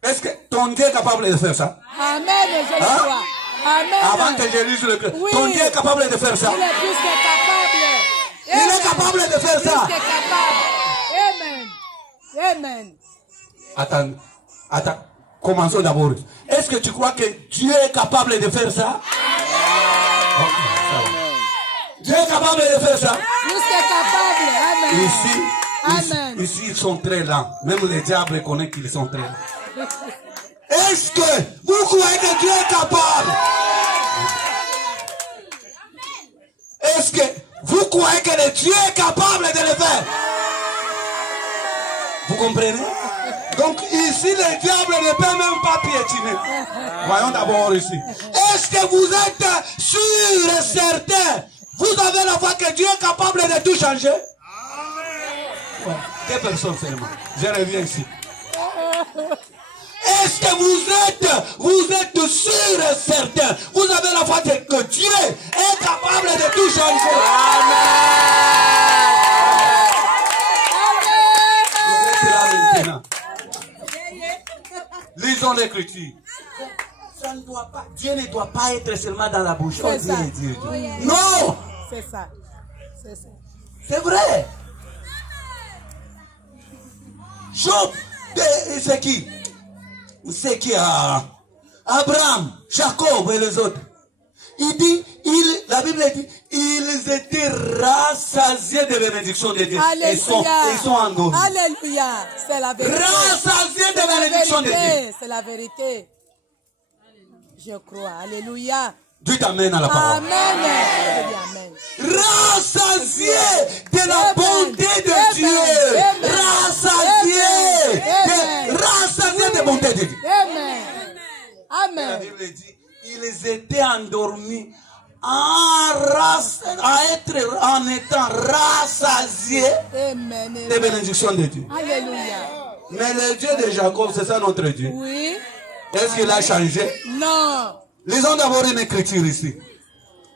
Est-ce que ton Dieu est capable de faire ça? Amen. Je le crois. Amen. Avant que je lise le Oui. ton Dieu est capable de faire ça. Il est plus que capable. Il est capable de faire ça. Plus que capable. Amen. Amen. Attends. Commençons d'abord. Est-ce que tu crois que Dieu est capable de faire ça? Ok, ça va. Dieu est capable de faire ça. Plus que capable. Amen. Amen. Ici, ils sont très lents. Même les diables connaissent qu'ils sont très lents. Est-ce que vous croyez que Dieu est capable? Est-ce que vous croyez que le Dieu est capable de le faire? Vous comprenez? Donc ici, le diable ne peut même pas piétiner. Voyons d'abord ici. Est-ce que vous êtes sûr et certain? Vous avez la foi que Dieu est capable de tout changer? Ouais. Deux personnes seulement. Je reviens ici. Est-ce que vous êtes sûr et certain? Vous avez la foi que Dieu est capable de tout changer? Amen. Lisons l'écriture. Ça ne doit pas, Dieu ne doit pas être seulement dans la bouche. Oh, C'est ça. Dieu. Non! C'est ça. C'est ça. C'est vrai. Job, c'est qui? C'est qui? Abraham, Jacob et les autres. Il dit, la Bible dit, ils étaient rassasiés de bénédictions de Dieu. Alléluia. Ils sont endormis. Alléluia. C'est la vérité. Rassasiés de C'est la bénédictions de Dieu. vérité. C'est la vérité. Je crois. Alléluia. Dieu t'amène à la parole. Amen. Je dis amen. Rassasiés de la Amen. bonté de Amen. Dieu. Amen. Rassasiés. Amen. Rassasiés de bonté de Dieu. Amen. La Amen. Bible dit, ils étaient endormis en étant rassasiés Amen. des bénédictions de Dieu. Alléluia. Mais le Dieu de Jacob, c'est ça notre Dieu. Oui. Est-ce qu'il a changé? Non. Lisons d'abord une écriture ici.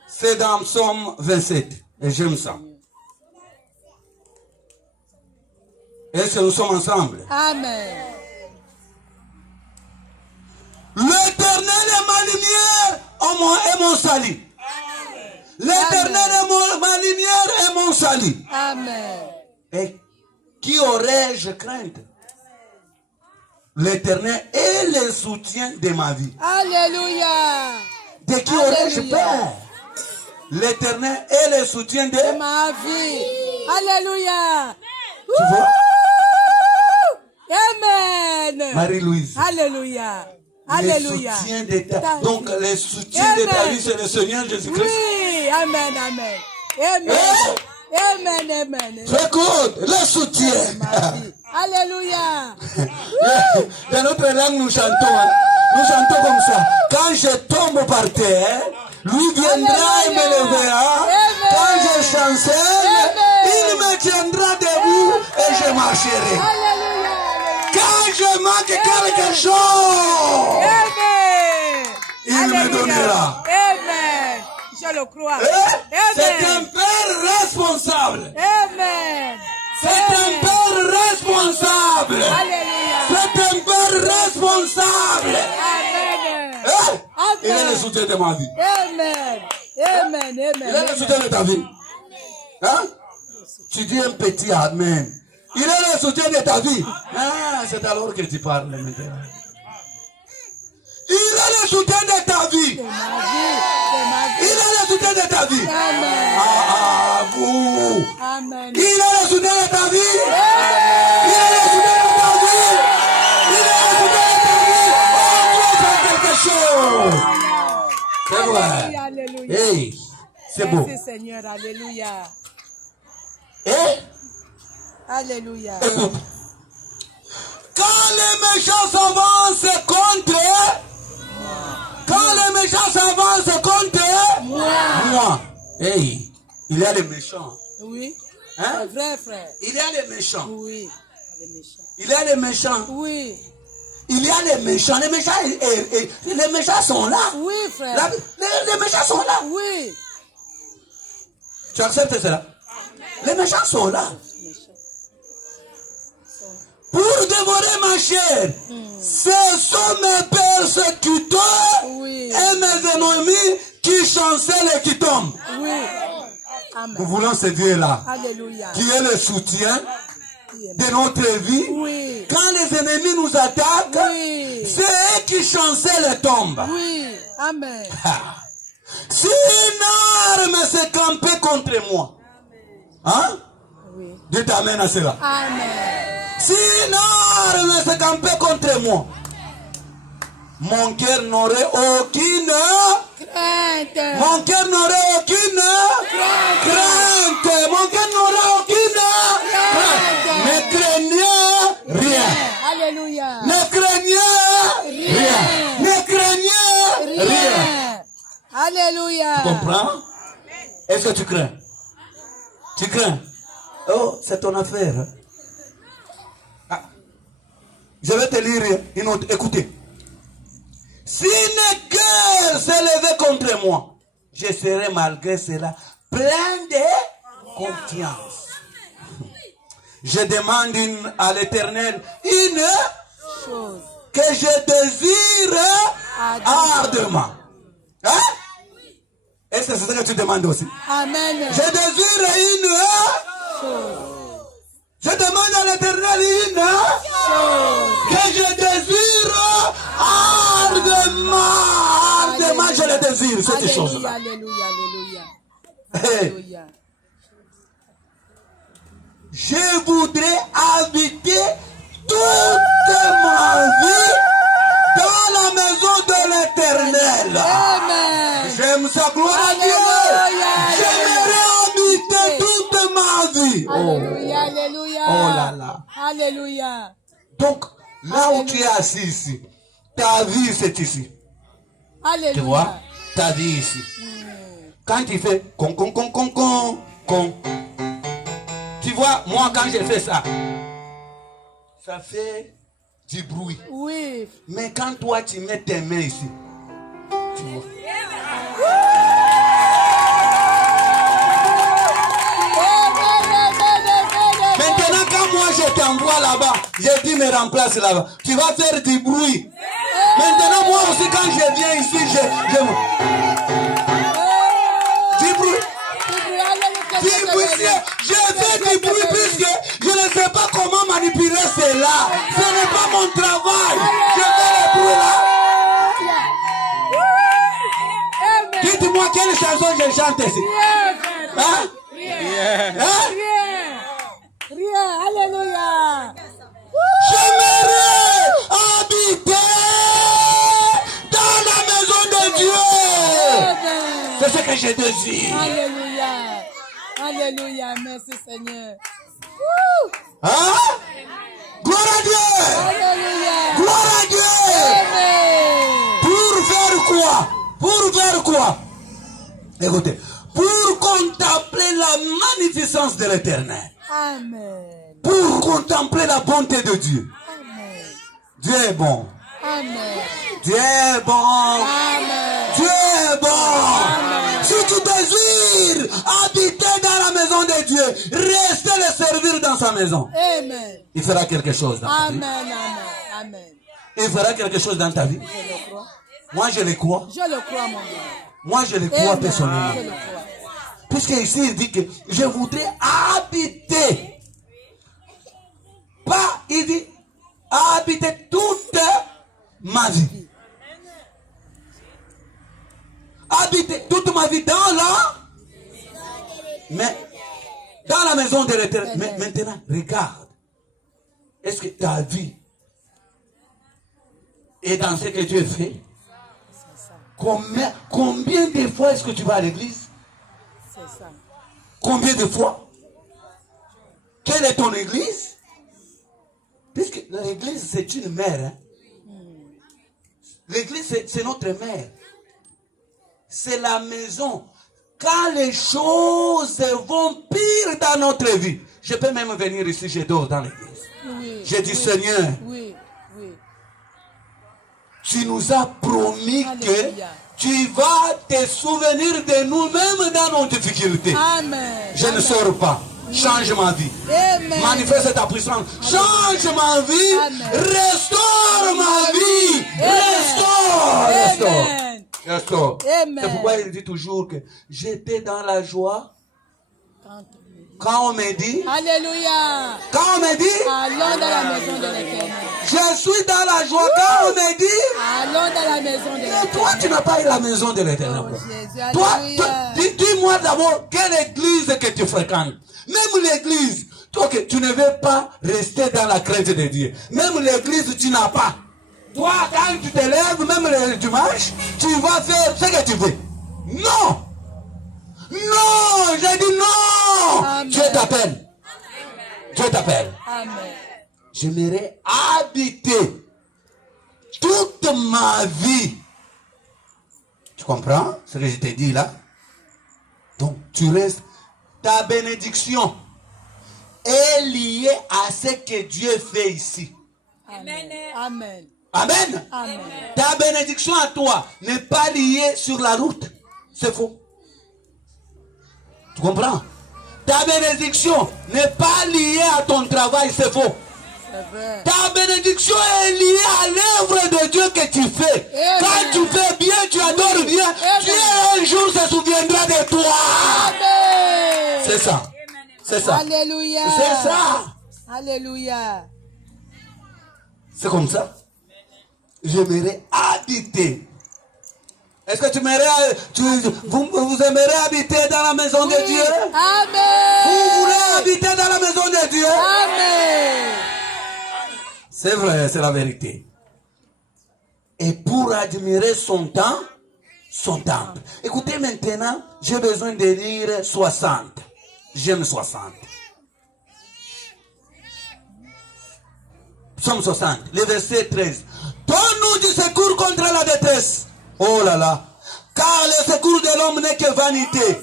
C'est dans Psaume 27. Et j'aime ça. Est-ce que nous sommes ensemble? Amen. L'Éternel est ma lumière et mon salut. L'Éternel est ma lumière et mon salut. Amen. Et qui aurais-je crainte? L'Éternel est le soutien de ma vie. Alléluia. De qui aurais-je Alléluia. peur? L'Éternel est le soutien de Ma vie. Alléluia. Tu vois? Amen. Marie-Louise. Alléluia. Le Alléluia. soutien de ta... Donc le soutien de ta vie, c'est le Seigneur Jésus-Christ. Oui. Amen. Amen. Amen. Amen. Amen. Écoute, le soutien. Ma vie. Alléluia. Dans notre langue, nous chantons. Hein. Nous chantons comme ça. Quand je tombe par terre, lui viendra et me levera. Quand je chancelle, il me tiendra debout et je marcherai. Alléluia. Quand je manque quelque chose, Amen. il me donnera. Amen. Je le crois. C'est un Amen. père responsable. Amen. C'est un père responsable. Alléluia. C'est un père responsable. Amen. Il est le soutien de ma vie. Amen. Amen. Il est le Amen. soutien de ta vie. Hein? Tu dis un petit amen. Il est le soutien de ta vie. Ah, c'est alors que tu parles maintenant. Il est le soutien de ta vie. C'est ma vie. C'est ma Il vie. est le soutien de ta vie. Amen. Vous. Amen. Il est le soutien de ta vie. Il est le soutien de ta vie. Il est le soutien de ta vie. Oh, Dieu fait quelque chose. C'est vrai. Alléluia. Hey, c'est beau. Merci Seigneur. Alléluia. Eh? Alléluia. Écoute. Quand les méchants s'avancent contre moi. Hey, il y a les méchants. Oui. Hein? C'est vrai, frère. Il y a les méchants. Oui. Il y a les méchants. Oui. Il y a les méchants. Les méchants sont là. Oui, frère. Les méchants sont là. Oui. Tu acceptes cela? Les méchants sont là. Pour dévorer ma chair. Ce sont mes persécuteurs Oui. et mes ennemis qui chancellent et qui tombent. Oui. Amen. Nous voulons ce Dieu-là, Alléluia. qui est le soutien de notre vie. Oui. Quand les ennemis nous attaquent, Oui. c'est eux qui chancellent et tombent. Oui. Amen. Si une arme s'est campée contre moi, hein? Oui. Dieu t'amène à cela. Amen. Si une arme s'est campée contre moi, mon cœur n'aurait aucune Crainte. Mon cœur n'aurait aucune crainte. Mon cœur n'aurait aucune crainte. Ne craignez rien. Alléluia. Ne craignez rien. Ne craignez rien. Alléluia. Tu comprends? Est-ce que tu crains? Tu crains? Oh, c'est ton affaire. Ah. Je vais te lire une autre. Écoutez. Si une guerre s'est levée contre moi, je serai malgré cela plein de confiance. Je demande à l'Éternel une Chose. que je désire ardemment. Hein? Est-ce que c'est ce que tu demandes aussi? Amen. Je désire une Chose. Je demande à l'Éternel une que je désire ardemment. Ardemment, je le désire, cette chose-là. Alléluia, alléluia. Hey. Alléluia. Je voudrais habiter toute ma vie dans la maison de l'Éternel. Amen. J'aime sa gloire à Dieu. J'aimerais habiter toute ma vie. Alléluia, alléluia. Oh là là. Alléluia. Donc, là où tu es assis ici, ta vie c'est ici. Alléluia. Tu vois, ta vie ici. Quand tu fais con, tu vois, moi quand je fais ça, ça fait du bruit. Oui. Mais quand toi tu mets tes mains ici, tu vois. Maintenant quand moi je t'envoie là-bas, je dis me remplace là-bas, tu vas faire du bruit. Maintenant moi aussi quand je viens ici, du bruit. Du bruit, je fais du bruit puisque je ne sais pas comment manipuler cela. Ce n'est pas mon travail. Je fais le bruit là. Dites-moi quelle chanson je chante ici. Hein? Hein? Rien. Alléluia. J'aimerais habiter dans la maison de Dieu. C'est ce que je désire. Alléluia. Alléluia. Merci Seigneur. Hein? Gloire à Dieu. Alléluia. Gloire à Dieu. Amen. Pour faire quoi? Pour faire quoi? Écoutez. Pour contempler la magnificence de l'Éternel. Amen. Pour contempler la bonté de Dieu. Amen. Dieu est bon. Amen. Dieu est bon. Amen. Dieu est bon. Amen. Si tu désires habiter dans la maison de Dieu, rester le servir dans sa maison. Amen. Il fera quelque chose dans ta vie. Amen. Amen. Amen. Il fera quelque chose dans ta vie. Je le crois. Moi, je le crois. Je le crois, mon Dieu. Moi, je le crois Amen. personnellement. Je le crois. Puisque ici, il dit que je voudrais habiter. Pas, il dit, habiter toute ma vie. Habiter toute ma vie dans la... Mais, dans la maison de l'Éternel. Mais maintenant, regarde. Est-ce que ta vie est dans ce que Dieu fait? Combien de fois est-ce que tu vas à l'église? C'est ça. Combien de fois? Quelle est ton église? Puisque l'église, c'est une mère. Hein? L'église, c'est notre mère. C'est la maison. Quand les choses vont pire dans notre vie, Je peux même venir ici, je dors dans l'église. Oui. J'ai dit, Seigneur, Oui. Oui. tu nous as promis Alléluia. que tu vas te souvenir de nous même dans nos difficultés. Amen. Je ne Amen. sors pas. Change ma vie. Amen. Manifeste ta puissance. Change ma vie. Amen. Restaure ma vie. Amen. Restaure. Amen. Restaure. Amen. C'est pourquoi il dit toujours que j'étais dans la joie Quand- quand on me dit. Alléluia. Quand on me dit. Allons dans la maison de l'Éternel. Je suis dans la joie quand on me dit. Allons dans la maison de Et l'Éternel. toi, tu n'as pas eu la maison de l'Éternel. Oh, Jésus, Toi, alléluia. dis-moi d'abord quelle église que tu fréquentes. Même l'église, toi que tu ne veux pas rester dans la crainte de Dieu. Même l'église, tu n'as pas. Toi, quand tu te lèves, même le dimanche, tu vas faire ce que tu veux. Non! Non! J'ai dit non! Amen. Dieu t'appelle. Dieu t'appelle. Amen. J'aimerais habiter toute ma vie. Tu comprends ce que je t'ai dit là? Donc tu restes. Ta bénédiction est liée à ce que Dieu fait ici. Amen. Amen. Amen. Amen. Ta bénédiction à toi n'est pas liée sur la route. C'est faux. Tu comprends? Ta bénédiction n'est pas liée à ton travail. C'est faux. C'est vrai. Ta bénédiction est liée à l'œuvre de Dieu que tu fais. Amen. Quand tu fais bien, tu adores bien, Amen. Dieu un jour se souviendra de toi. Amen. C'est ça. C'est ça. Alléluia. C'est ça. Alléluia. C'est comme ça. J'aimerais habiter. Est-ce que vous aimeriez habiter dans la maison de Dieu? Amen. Vous voulez habiter dans la maison de Dieu? Amen. C'est vrai, c'est la vérité. Et pour admirer son temple. Écoutez maintenant, j'ai besoin de lire 60. J'aime 60. Psaume 60, le verset 13. Donne-nous du secours contre la détresse. Oh là là. Car le secours de l'homme n'est que vanité.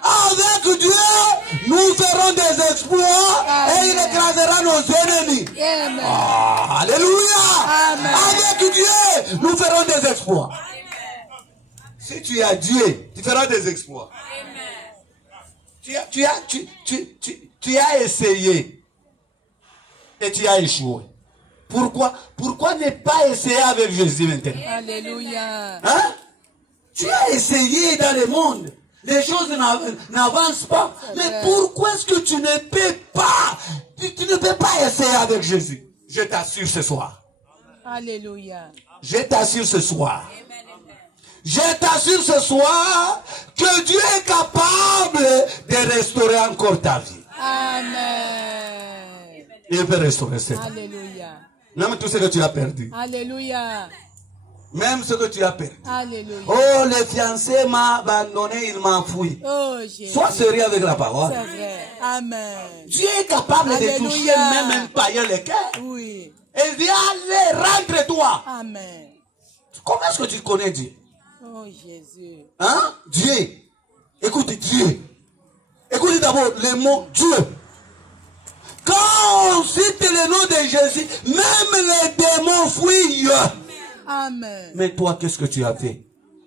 Avec Dieu, nous ferons des exploits et il écrasera nos ennemis. Amen. Ah, alléluia. Amen. Avec Dieu, nous ferons des exploits. Si tu as Dieu, tu feras des exploits. Tu as essayé et tu as échoué. Pourquoi ne pas essayer avec Jésus maintenant? Alléluia. Hein? Tu as essayé dans le monde. Les choses n'avancent pas. Mais pourquoi est-ce que tu ne peux pas? Tu ne peux pas essayer avec Jésus. Je t'assure ce soir. Alléluia. Je t'assure ce soir. Je t'assure ce soir que Dieu est capable de restaurer encore ta vie. Amen. Il peut restaurer cette vie. Alléluia. Même tout ce que tu as perdu. Alléluia. Même ce que tu as perdu. Alléluia. Oh, le fiancé m'a abandonné, il m'a fouillé. Oh Jésus. Sois sérieux avec la parole. C'est vrai. Amen. Dieu est capable de Alléluia. toucher même un païen le cœur. Oui. Et viens aller, rentre-toi. Amen. Comment est-ce que tu connais Dieu? Oh Jésus. Hein? Dieu. Écoute Dieu. Écoute d'abord le mot Dieu. Quand on cite le nom de Jésus, même les démons fuient. Amen. Mais toi, qu'est-ce que tu as fait?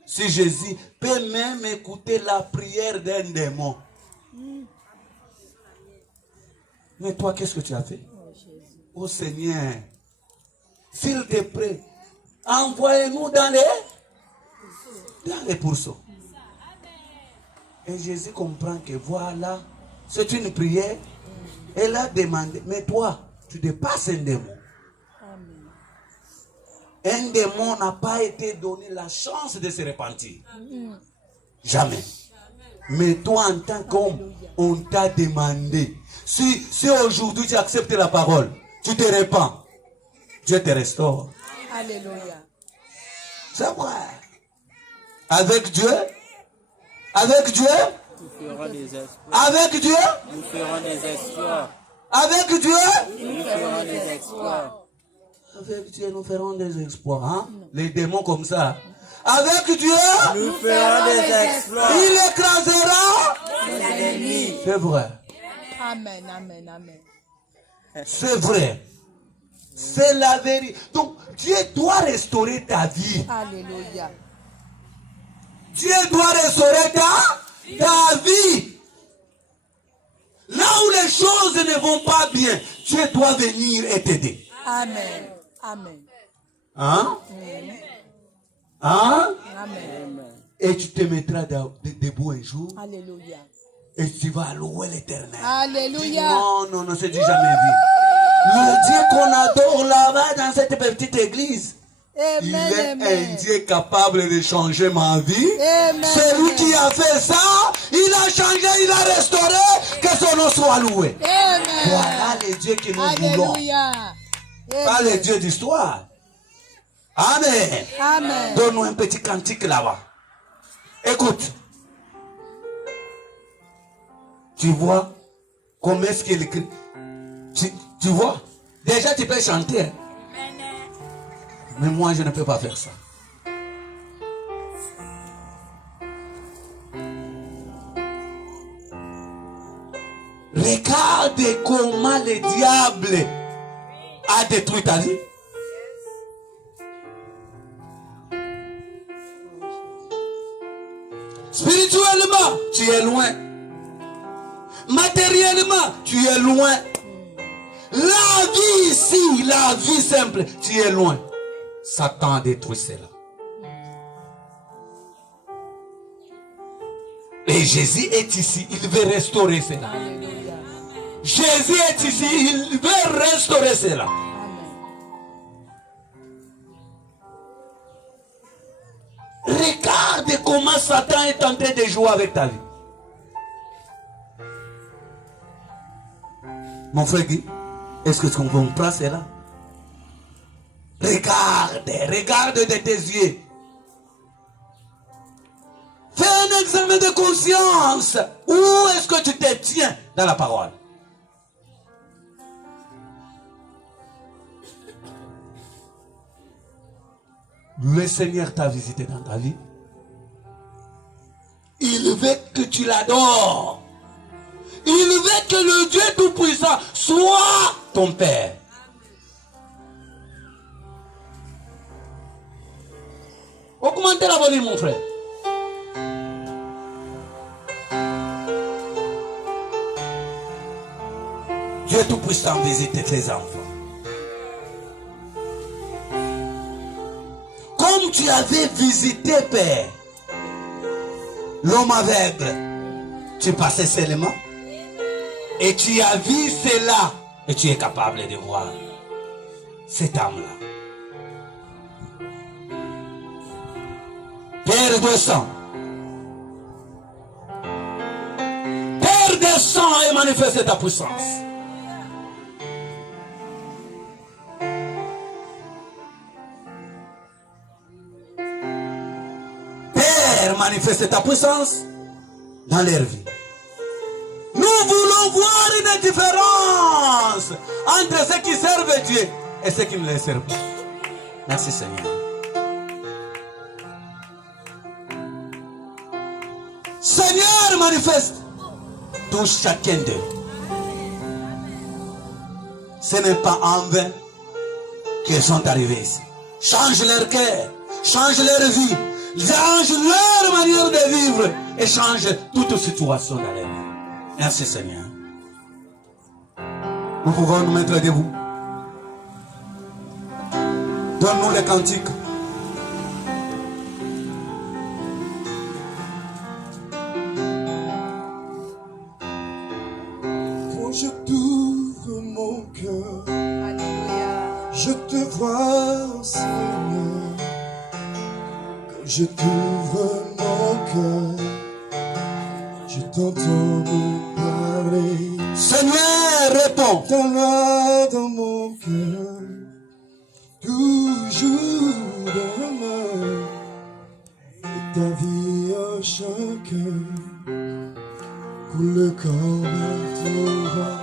Si Jésus peut même écouter la prière d'un démon. Mais toi, qu'est-ce que tu as fait? Oh Seigneur, s'il te plaît, envoyez-nous dans les pourceaux. Et Jésus comprend que voilà, c'est une prière. Elle a demandé, mais toi, tu dépasses un démon. Un démon n'a pas été donné la chance de se repentir. Jamais. Mais toi, en tant qu'homme, on t'a demandé. Si aujourd'hui tu acceptes la parole, tu te repens, Dieu te restaure. Alléluia. C'est vrai. Avec Dieu, avec Dieu, Nous ferons des exploits. avec Dieu, Nous ferons des exploits. avec Dieu, Nous ferons des exploits. Avec Dieu, nous ferons des exploits. Hein? Les démons comme ça. Avec Dieu, nous ferons des exploits. Il écrasera Les ennemis. C'est vrai. Amen, amen, amen. C'est vrai. C'est la vérité. Donc, Dieu doit restaurer ta vie. Alléluia. Dieu doit restaurer ta vie. Là où les choses ne vont pas bien, Dieu doit venir et t'aider. Amen. Amen. Hein? Hein? Amen. Et tu te mettras debout un jour Alléluia. et tu vas louer l'Éternel. Alléluia. Non, non, non, c'est du jamais vu. Le Dieu qu'on adore là-bas dans cette petite église, il Amen, est un amen. Dieu capable de changer ma vie. Amen. C'est lui qui a fait ça. Il a changé, il a restauré. Que son nom soit loué. Amen. Voilà le Dieu que nous voulons. Alléluia. Pas le Dieu d'histoire. Amen. Amen. Donne-nous un petit cantique là-bas. Écoute. Tu vois comment est-ce qu'il écrit. Tu vois. Déjà tu peux chanter. Hein? Mais moi je ne peux pas faire ça. Regarde comment le diable a détruit ta vie. Spirituellement, tu es loin. Matériellement, tu es loin. La vie ici, la vie simple, tu es loin. Satan a détruit cela. Et Jésus est ici, il veut restaurer cela. Alléluia. Jésus est ici, il veut restaurer cela. Regarde comment Satan est en train de jouer avec ta vie. Mon frère Guy, est-ce que tu comprends cela? Regarde de tes yeux. Fais un examen de conscience. Où est-ce que tu te tiens dans la parole? Le Seigneur t'a visité dans ta vie. Il veut que tu l'adores. Il veut que le Dieu Tout-Puissant soit ton Père. Augmentez la volume, mon frère. Dieu Tout-Puissant visite tes enfants. Comme tu avais visité, Père, l'homme aveugle, tu passais seulement et tu as vu cela et tu es capable de voir cette âme-là. Père de sang, Père de sang, et manifeste ta puissance. Manifeste ta puissance dans leur vie. Nous voulons voir une différence entre ceux qui servent Dieu et ceux qui ne le servent pas. Merci Seigneur. Seigneur, manifeste. Touche chacun d'eux. Ce n'est pas en vain qu'ils sont arrivés ici. Change leur cœur, change leur vie. Change leur manière de vivre et change toute situation dans leur vie. Merci Seigneur. Nous pouvons nous mettre debout. Donne-nous les cantiques. Quand je t'ouvre mon cœur, Alléluia. je te vois, Seigneur. Je t'ouvre mon cœur, je t'entends me parler. Seigneur, réponds. Ta loi dans mon cœur, toujours dans ma main. Et ta vie en chacun, coule comme un torrent.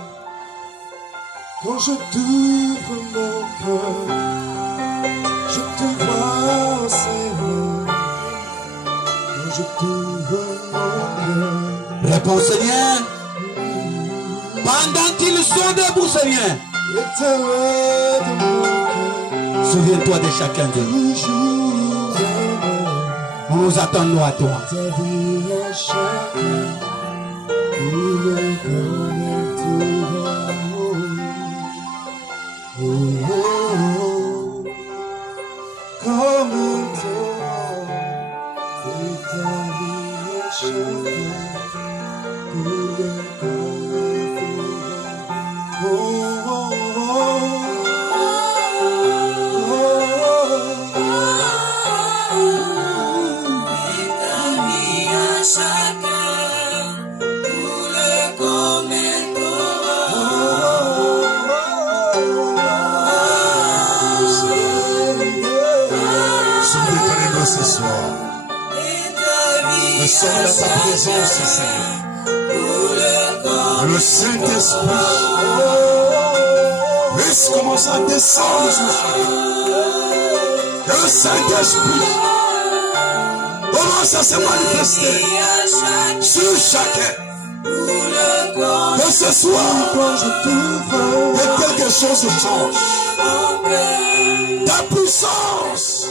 Quand je t'ouvre mon cœur, Pour Seigneur, pendant qu'ils sont debout, Seigneur, Éternel de mon cœur, souviens-toi de chacun de nous. toujours Nous nous attendons à toi. ta vie à chacun, pour le connaître tout oh, oh, oh, comme un torrent, et ta vie à chacun, pour le connaître oh, oh, oh, ce soir. Nous sommes dans ta présence, Seigneur. Le Saint-Esprit laisse commencer à descendre sur chacun. Le Saint-Esprit commence à se manifester sur chacun. Que ce soit que quelque chose change. Ta puissance